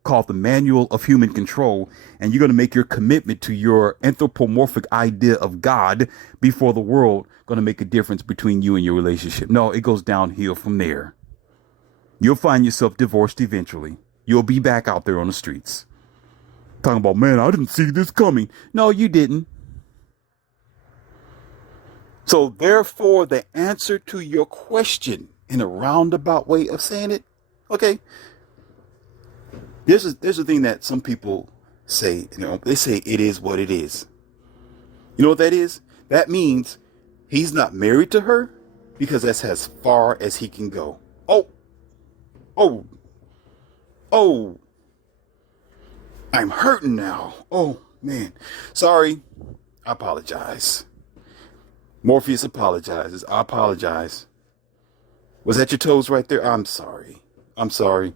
called the Manual of Human Control, and you're going to make your commitment to your anthropomorphic idea of God before the world going to make a difference between you and your relationship. No, it goes downhill from there. You'll find yourself divorced eventually. You'll be back out there on the streets. Talking about, man, I didn't see this coming. No, you didn't. So therefore, the answer to your question in a roundabout way of saying it, okay, there's a thing that some people say, they say it is what it is. You know what that is? That means he's not married to her because that's as far as he can go. Oh, I'm hurting now. Oh, man. Sorry. I apologize. Morpheus apologizes. I apologize. Was that your toes right there? I'm sorry. You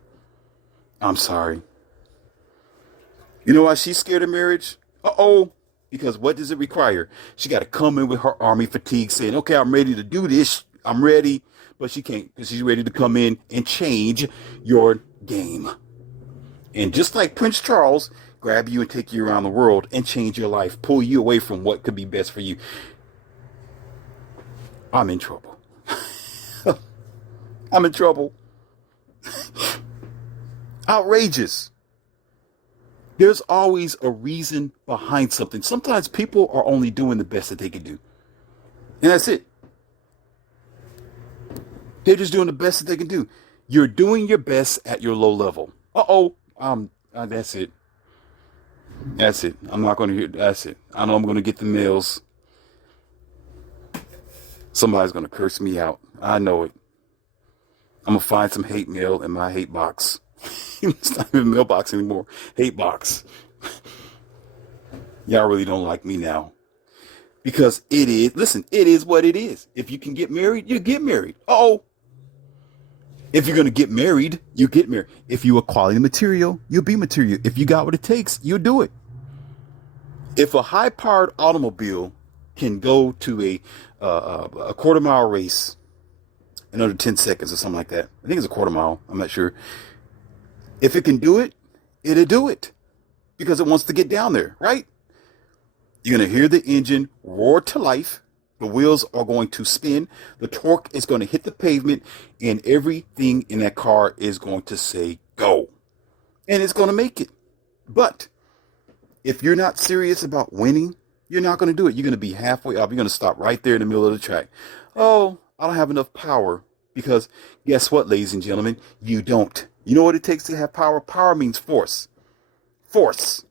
know why she's scared of marriage? Because what does it require? She got to come in with her army fatigue saying, okay, I'm ready to do this. I'm ready. But she can't because she's ready to come in and change your game. And just like Prince Charles, grab you and take you around the world and change your life, pull you away from what could be best for you. I'm in trouble. I'm in trouble. Outrageous. There's always a reason behind something. Sometimes people are only doing the best that they can do. And that's it. They're just doing the best that they can do. You're doing your best at your low level. That's it. That's it. I'm not going to hear. That's it. I know I'm going to get the mails. Somebody's going to curse me out. I know it. I'm going to find some hate mail in my hate box. It's not even mailbox anymore. Hate box. Y'all really don't like me now. Because it is what it is. If you can get married, you get married. If you're going to get married, you get married. If you are quality material, you'll be material. If you got what it takes, you'll do it. If a high-powered automobile can go to a quarter-mile race in under 10 seconds or something like that. I think it's a quarter mile. I'm not sure. If it can do it, it'll do it because it wants to get down there, right? You're going to hear the engine roar to life. The wheels are going to spin. The torque is going to hit the pavement and everything in that car is going to say go. And it's going to make it. But if you're not serious about winning, you're not going to do it. You're going to be halfway up. You're going to stop right there in the middle of the track. I don't have enough power because guess what, ladies and gentlemen? You don't. You know what it takes to have power? Power means force. Force.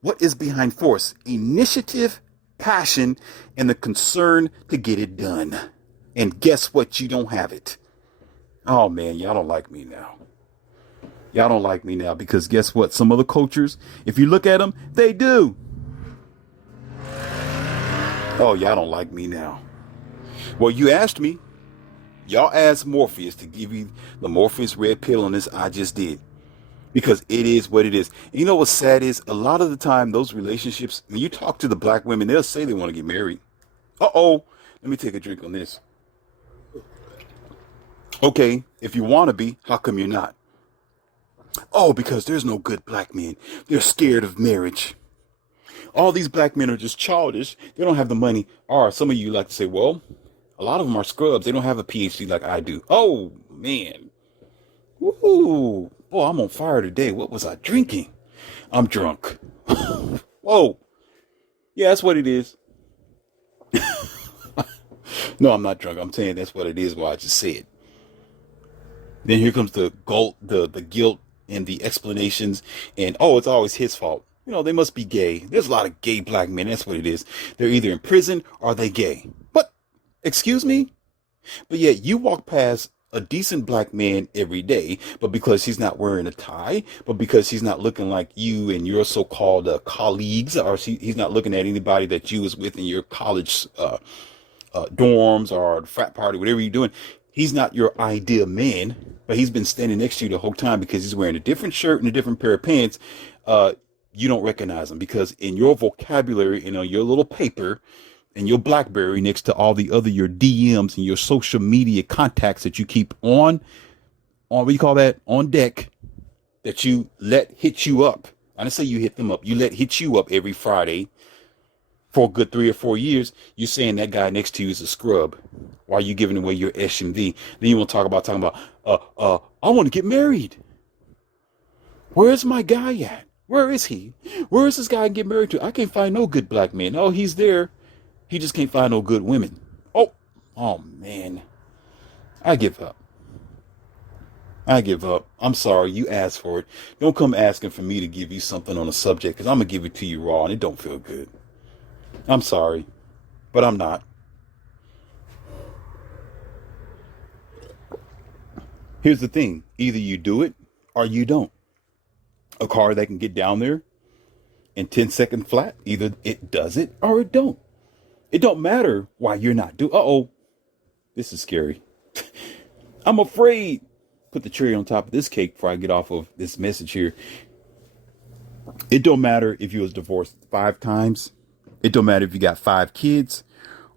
What is behind force? Initiative, passion, and the concern to get it done. And guess what? You don't have it. Oh man, y'all don't like me now. Y'all don't like me now because guess what? Some other cultures, if you look at them, they do. Oh, y'all don't like me now. Well, you asked me. Y'all asked Morpheus to give you the Morpheus red pill on this. I just did. Because it is what it is. And you know what's sad is a lot of the time those relationships, when you talk to the black women, they'll say they want to get married. Let me take a drink on this. Okay, if you want to be, how come you're not? Because there's no good black men. They're scared of marriage. All these black men are just childish. They don't have the money. Or some of you like to say, well, a lot of them are scrubs. They don't have a PhD like I do. Oh, man. Woo. Boy, I'm on fire today. What was I drinking? I'm drunk. Whoa. Yeah, that's what it is. No, I'm not drunk. I'm saying that's what it is. What I just said. Then here comes the guilt and the explanations. And, it's always his fault. They must be gay. There's a lot of gay black men. That's what it is. They're either in prison or they gay. But, excuse me? But yet you walk past a decent black man every day, but because he's not wearing a tie, but because he's not looking like you and your so-called colleagues, or he's not looking at anybody that you was with in your college dorms or frat party, whatever you're doing, he's not your ideal man, but he's been standing next to you the whole time because he's wearing a different shirt and a different pair of pants. You don't recognize him because in your vocabulary, your little paper and your BlackBerry next to all the other your DMs and your social media contacts that you keep on what do you call that? On deck. that you let hit you up. I didn't say you hit them up. You let hit you up every Friday for a good 3 or 4 years. You're saying that guy next to you is a scrub while you giving away your SMV. Then you want to talking about, I want to get married. Where's my guy at? Where is he? Where is this guy I can get married to? I can't find no good black men. Oh, he's there. He just can't find no good women. Oh man. I give up. I give up. I'm sorry. You asked for it. Don't come asking for me to give you something on a subject, because I'm going to give it to you raw and it don't feel good. I'm sorry, but I'm not. Here's the thing. Either you do it or you don't. A car that can get down there in 10-second flat, either it does it or it don't. It don't matter why you're not doing. Uh-oh. This is scary. I'm afraid. Put the cherry on top of this cake before I get off of this message here. It don't matter if you was divorced 5 times. It don't matter if you got 5 kids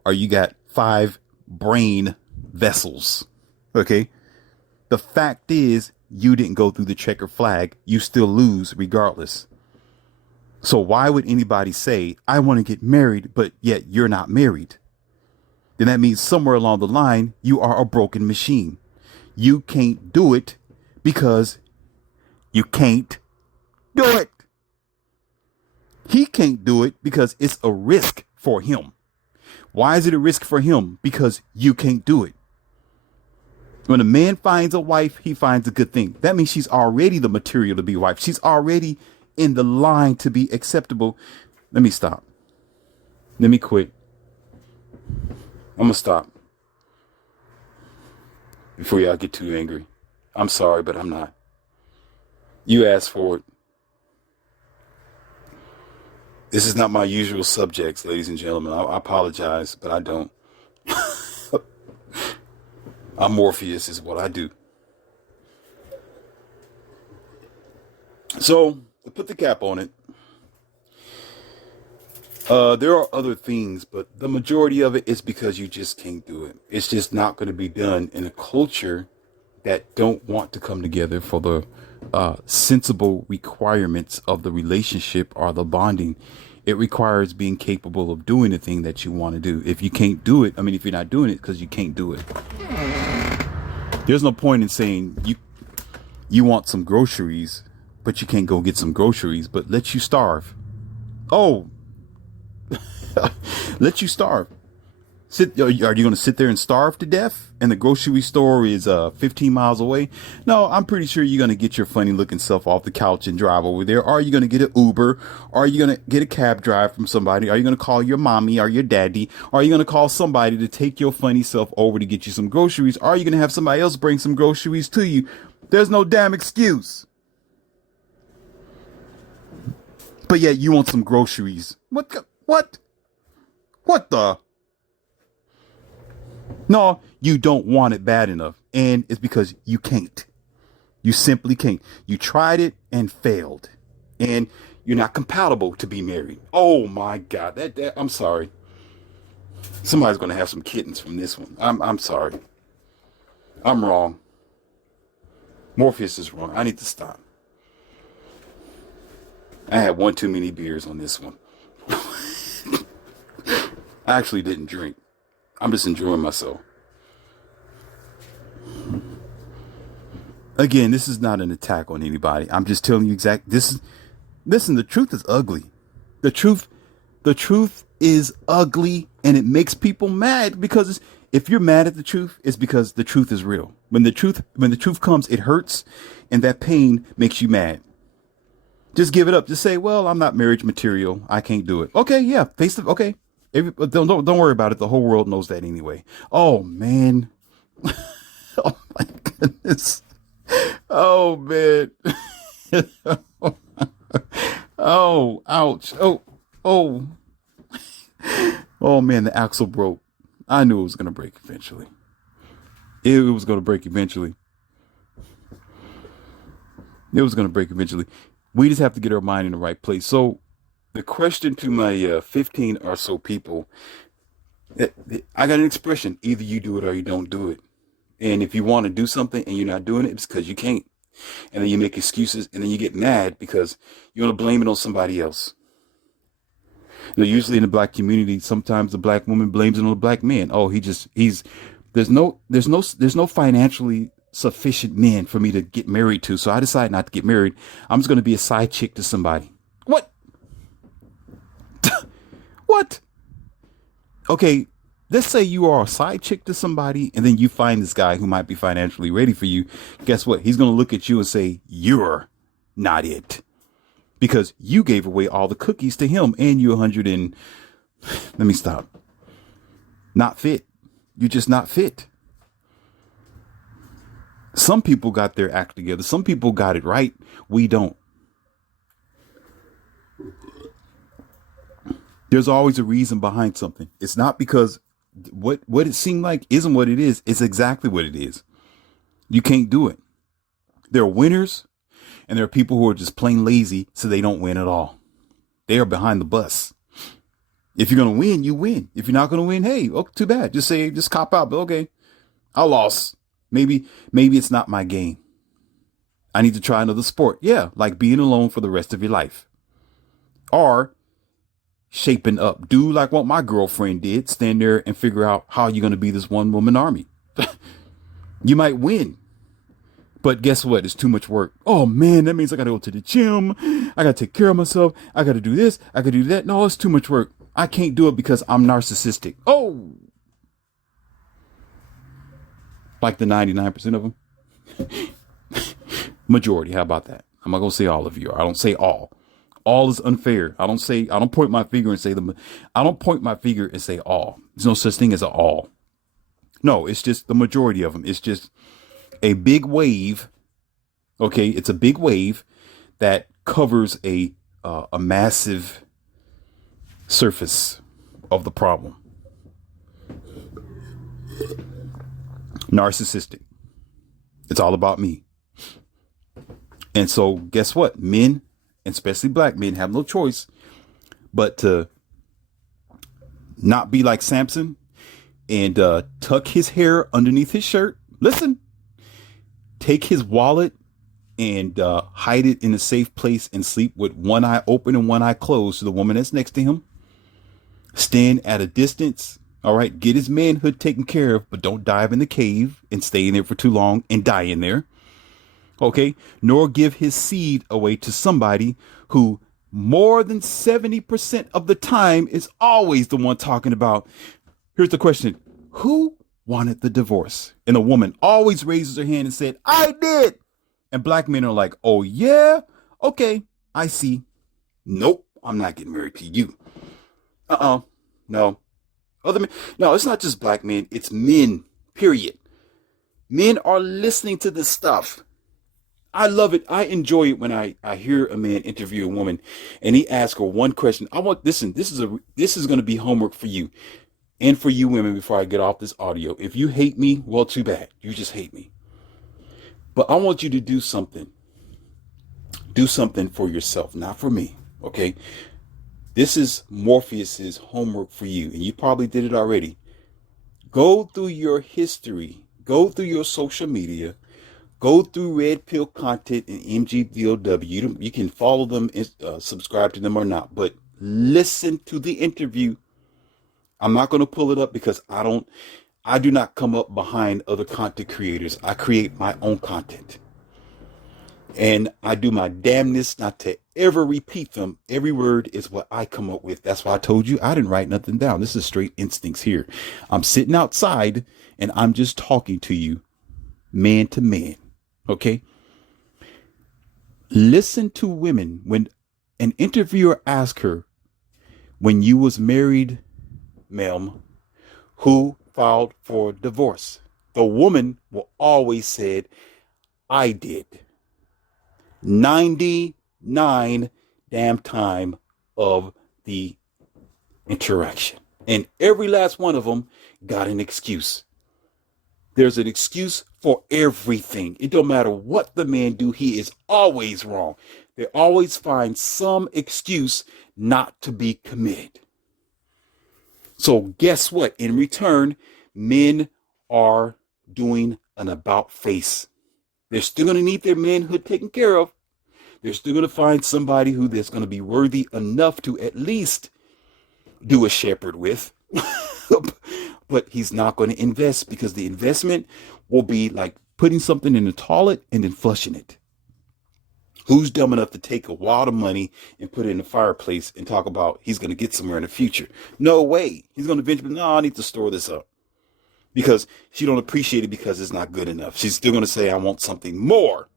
or you got 5 brain vessels. Okay. The fact is, you didn't go through the checker flag. You still lose regardless. So why would anybody say, I want to get married, but yet you're not married? Then that means somewhere along the line, you are a broken machine. You can't do it because you can't do it. He can't do it because it's a risk for him. Why is it a risk for him? Because you can't do it. When a man finds a wife, he finds a good thing. That means she's already the material to be wife. She's already in the line to be acceptable. Let me stop. Let me quit. I'm going to stop before y'all get too angry. I'm sorry, but I'm not. You asked for it. This is not my usual subjects, ladies and gentlemen. I apologize, but I don't. I'm Morpheus is what I do. So, to put the cap on it, there are other things, but the majority of it is because you just can't do it. It's just not going to be done in a culture that don't want to come together for the sensible requirements of the relationship or the bonding. It requires being capable of doing the thing that you want to do. If you can't do it, if you're not doing it because you can't do it, there's no point in saying you want some groceries, but you can't go get some groceries, but let you starve. Oh, let you starve. Are you going to sit there and starve to death? And the grocery store is 15 miles away? No, I'm pretty sure you're going to get your funny looking self off the couch and drive over there. Or are you going to get an Uber? Or are you going to get a cab drive from somebody? Are you going to call your mommy or your daddy? Or are you going to call somebody to take your funny self over to get you some groceries? Or are you going to have somebody else bring some groceries to you? There's no damn excuse. But yet you want some groceries. What? What the? No, you don't want it bad enough. And it's because you can't. You simply can't. You tried it and failed. And you're not compatible to be married. Oh my God. That I'm sorry. Somebody's going to have some kittens from this one. I'm sorry. I'm wrong. Morpheus is wrong. I need to stop. I had one too many beers on this one. I actually didn't drink. I'm just enjoying myself. Again, this is not an attack on anybody. I'm just telling you listen, the truth is ugly. The truth is ugly, and it makes people mad because if you're mad at the truth, it's because the truth is real. When the truth comes, it hurts, and that pain makes you mad. Just give it up. Just say, well, I'm not marriage material. I can't do it. Okay, yeah, okay. Don't worry about it. The whole world knows that anyway. Oh man. Oh my goodness. Oh man. Oh, ouch. Oh. Oh man, the axle broke. I knew it was gonna break eventually. It was gonna break eventually. It was gonna break eventually. We just have to get our mind in the right place. So the question to my 15 or so people, I got an expression. Either you do it or you don't do it. And if you want to do something and you're not doing it, it's because you can't. And then you make excuses, and then you get mad because you want to blame it on somebody else. Usually in the black community, sometimes the black woman blames it on the black man. Oh, there's no financially sufficient men for me to get married to. So I decide not to get married. I'm just going to be a side chick to somebody. What? What? Okay. Let's say you are a side chick to somebody, and then you find this guy who might be financially ready for you. Guess what? He's going to look at you and say, you're not it. Because you gave away all the cookies to him, and you're 100 and, let me stop. Not fit. You're just not fit. Some people got their act together. Some people got it right. We don't. There's always a reason behind something. It's not because what it seemed like isn't what it is. It's exactly what it is. You can't do it. There are winners, and there are people who are just plain lazy, so they don't win at all. They are behind the bus. If you're going to win, you win. If you're not going to win, hey, oh, too bad. Just cop out. But okay, I lost. Maybe it's not my game. I need to try another sport. Yeah, like being alone for the rest of your life. Or shaping up. Do like what my girlfriend did. Stand there and figure out how you're going to be this one woman army. You might win. But guess what? It's too much work. Oh, man, that means I got to go to the gym. I got to take care of myself. I got to do this. I got to do that. No, it's too much work. I can't do it because I'm narcissistic. Oh, like the 99% of them. Majority. How about that? I'm not going to say all of you. I don't say all. All is unfair. I don't point my finger and say them. I don't point my finger and say all. There's no such thing as an all. No, it's just the majority of them. It's just a big wave. Okay. It's a big wave that covers a massive surface of the problem. Narcissistic. It's all about me. And so guess what? Men, especially black men, have no choice but to not be like Samson and tuck his hair underneath his shirt. Listen, take his wallet and hide it in a safe place and sleep with one eye open and one eye closed to the woman that's next to him. Stand at a distance. All right. Get his manhood taken care of, but don't dive in the cave and stay in there for too long and die in there. Okay. Nor give his seed away to somebody who more than 70% of the time is always the one talking about. Here's the question. Who wanted the divorce? And the woman always raises her hand and said, I did. And black men are like, oh, yeah. Okay. I see. Nope. I'm not getting married to you. No. Other men. No, it's not just black men. It's men, period. Men are listening to this stuff. I love it. I enjoy it when I hear a man interview a woman and he asks her one question. This is going to be homework for you and for you women before I get off this audio. If you hate me, well, too bad. You just hate me. But I want you to do something. Do something for yourself, not for me. Okay. This is Morpheus's homework for you. And you probably did it already. Go through your history. Go through your social media. Go through Red Pill Content and MGVOW. You can follow them and subscribe to them or not. But listen to the interview. I'm not going to pull it up because I do not come up behind other content creators. I create my own content. And I do my damnness not to ever repeat them. Every word is what I come up with. That's why I told you I didn't write nothing down. This is straight instincts here. I'm sitting outside and I'm just talking to you man to man. Okay. Listen to women when an interviewer asks her, when you was married, ma'am, who filed for divorce? The woman will always said, I did. 99 damn time of the interaction. And every last one of them got an excuse. There's an excuse for everything. It don't matter what the man do. He is always wrong. They always find some excuse not to be committed. So guess what? In return, men are doing an about face. They're still going to need their manhood taken care of. They're still going to find somebody who that's going to be worthy enough to at least do a shepherd with. But he's not going to invest because the investment will be like putting something in the toilet and then flushing it. Who's dumb enough to take a wad of money and put it in the fireplace and talk about he's going to get somewhere in the future? No way. He's going to eventually, no, I need to store this up. Because she don't appreciate it because it's not good enough. She's still going to say, I want something more.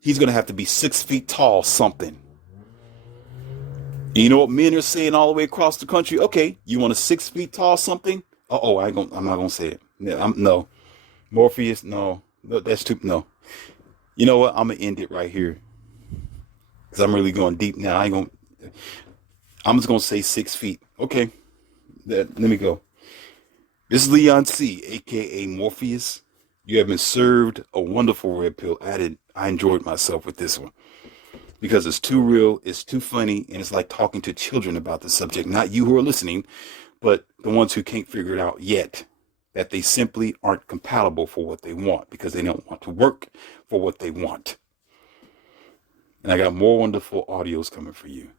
He's going to have to be 6 feet tall, something. You know what men are saying all the way across the country? Okay, you want a 6 feet tall something? I'm not going to say it. No. Morpheus, no. That's too, no. You know what? I'm going to end it right here. Because I'm really going deep now. I'm just going to say 6 feet. Okay. Let me go. This is Leon C., a.k.a. Morpheus. You have been served a wonderful red pill. I enjoyed myself with this one. Because it's too real, it's too funny, and it's like talking to children about the subject. Not you who are listening, but the ones who can't figure it out yet. That they simply aren't compatible for what they want because they don't want to work for what they want. And I got more wonderful audios coming for you.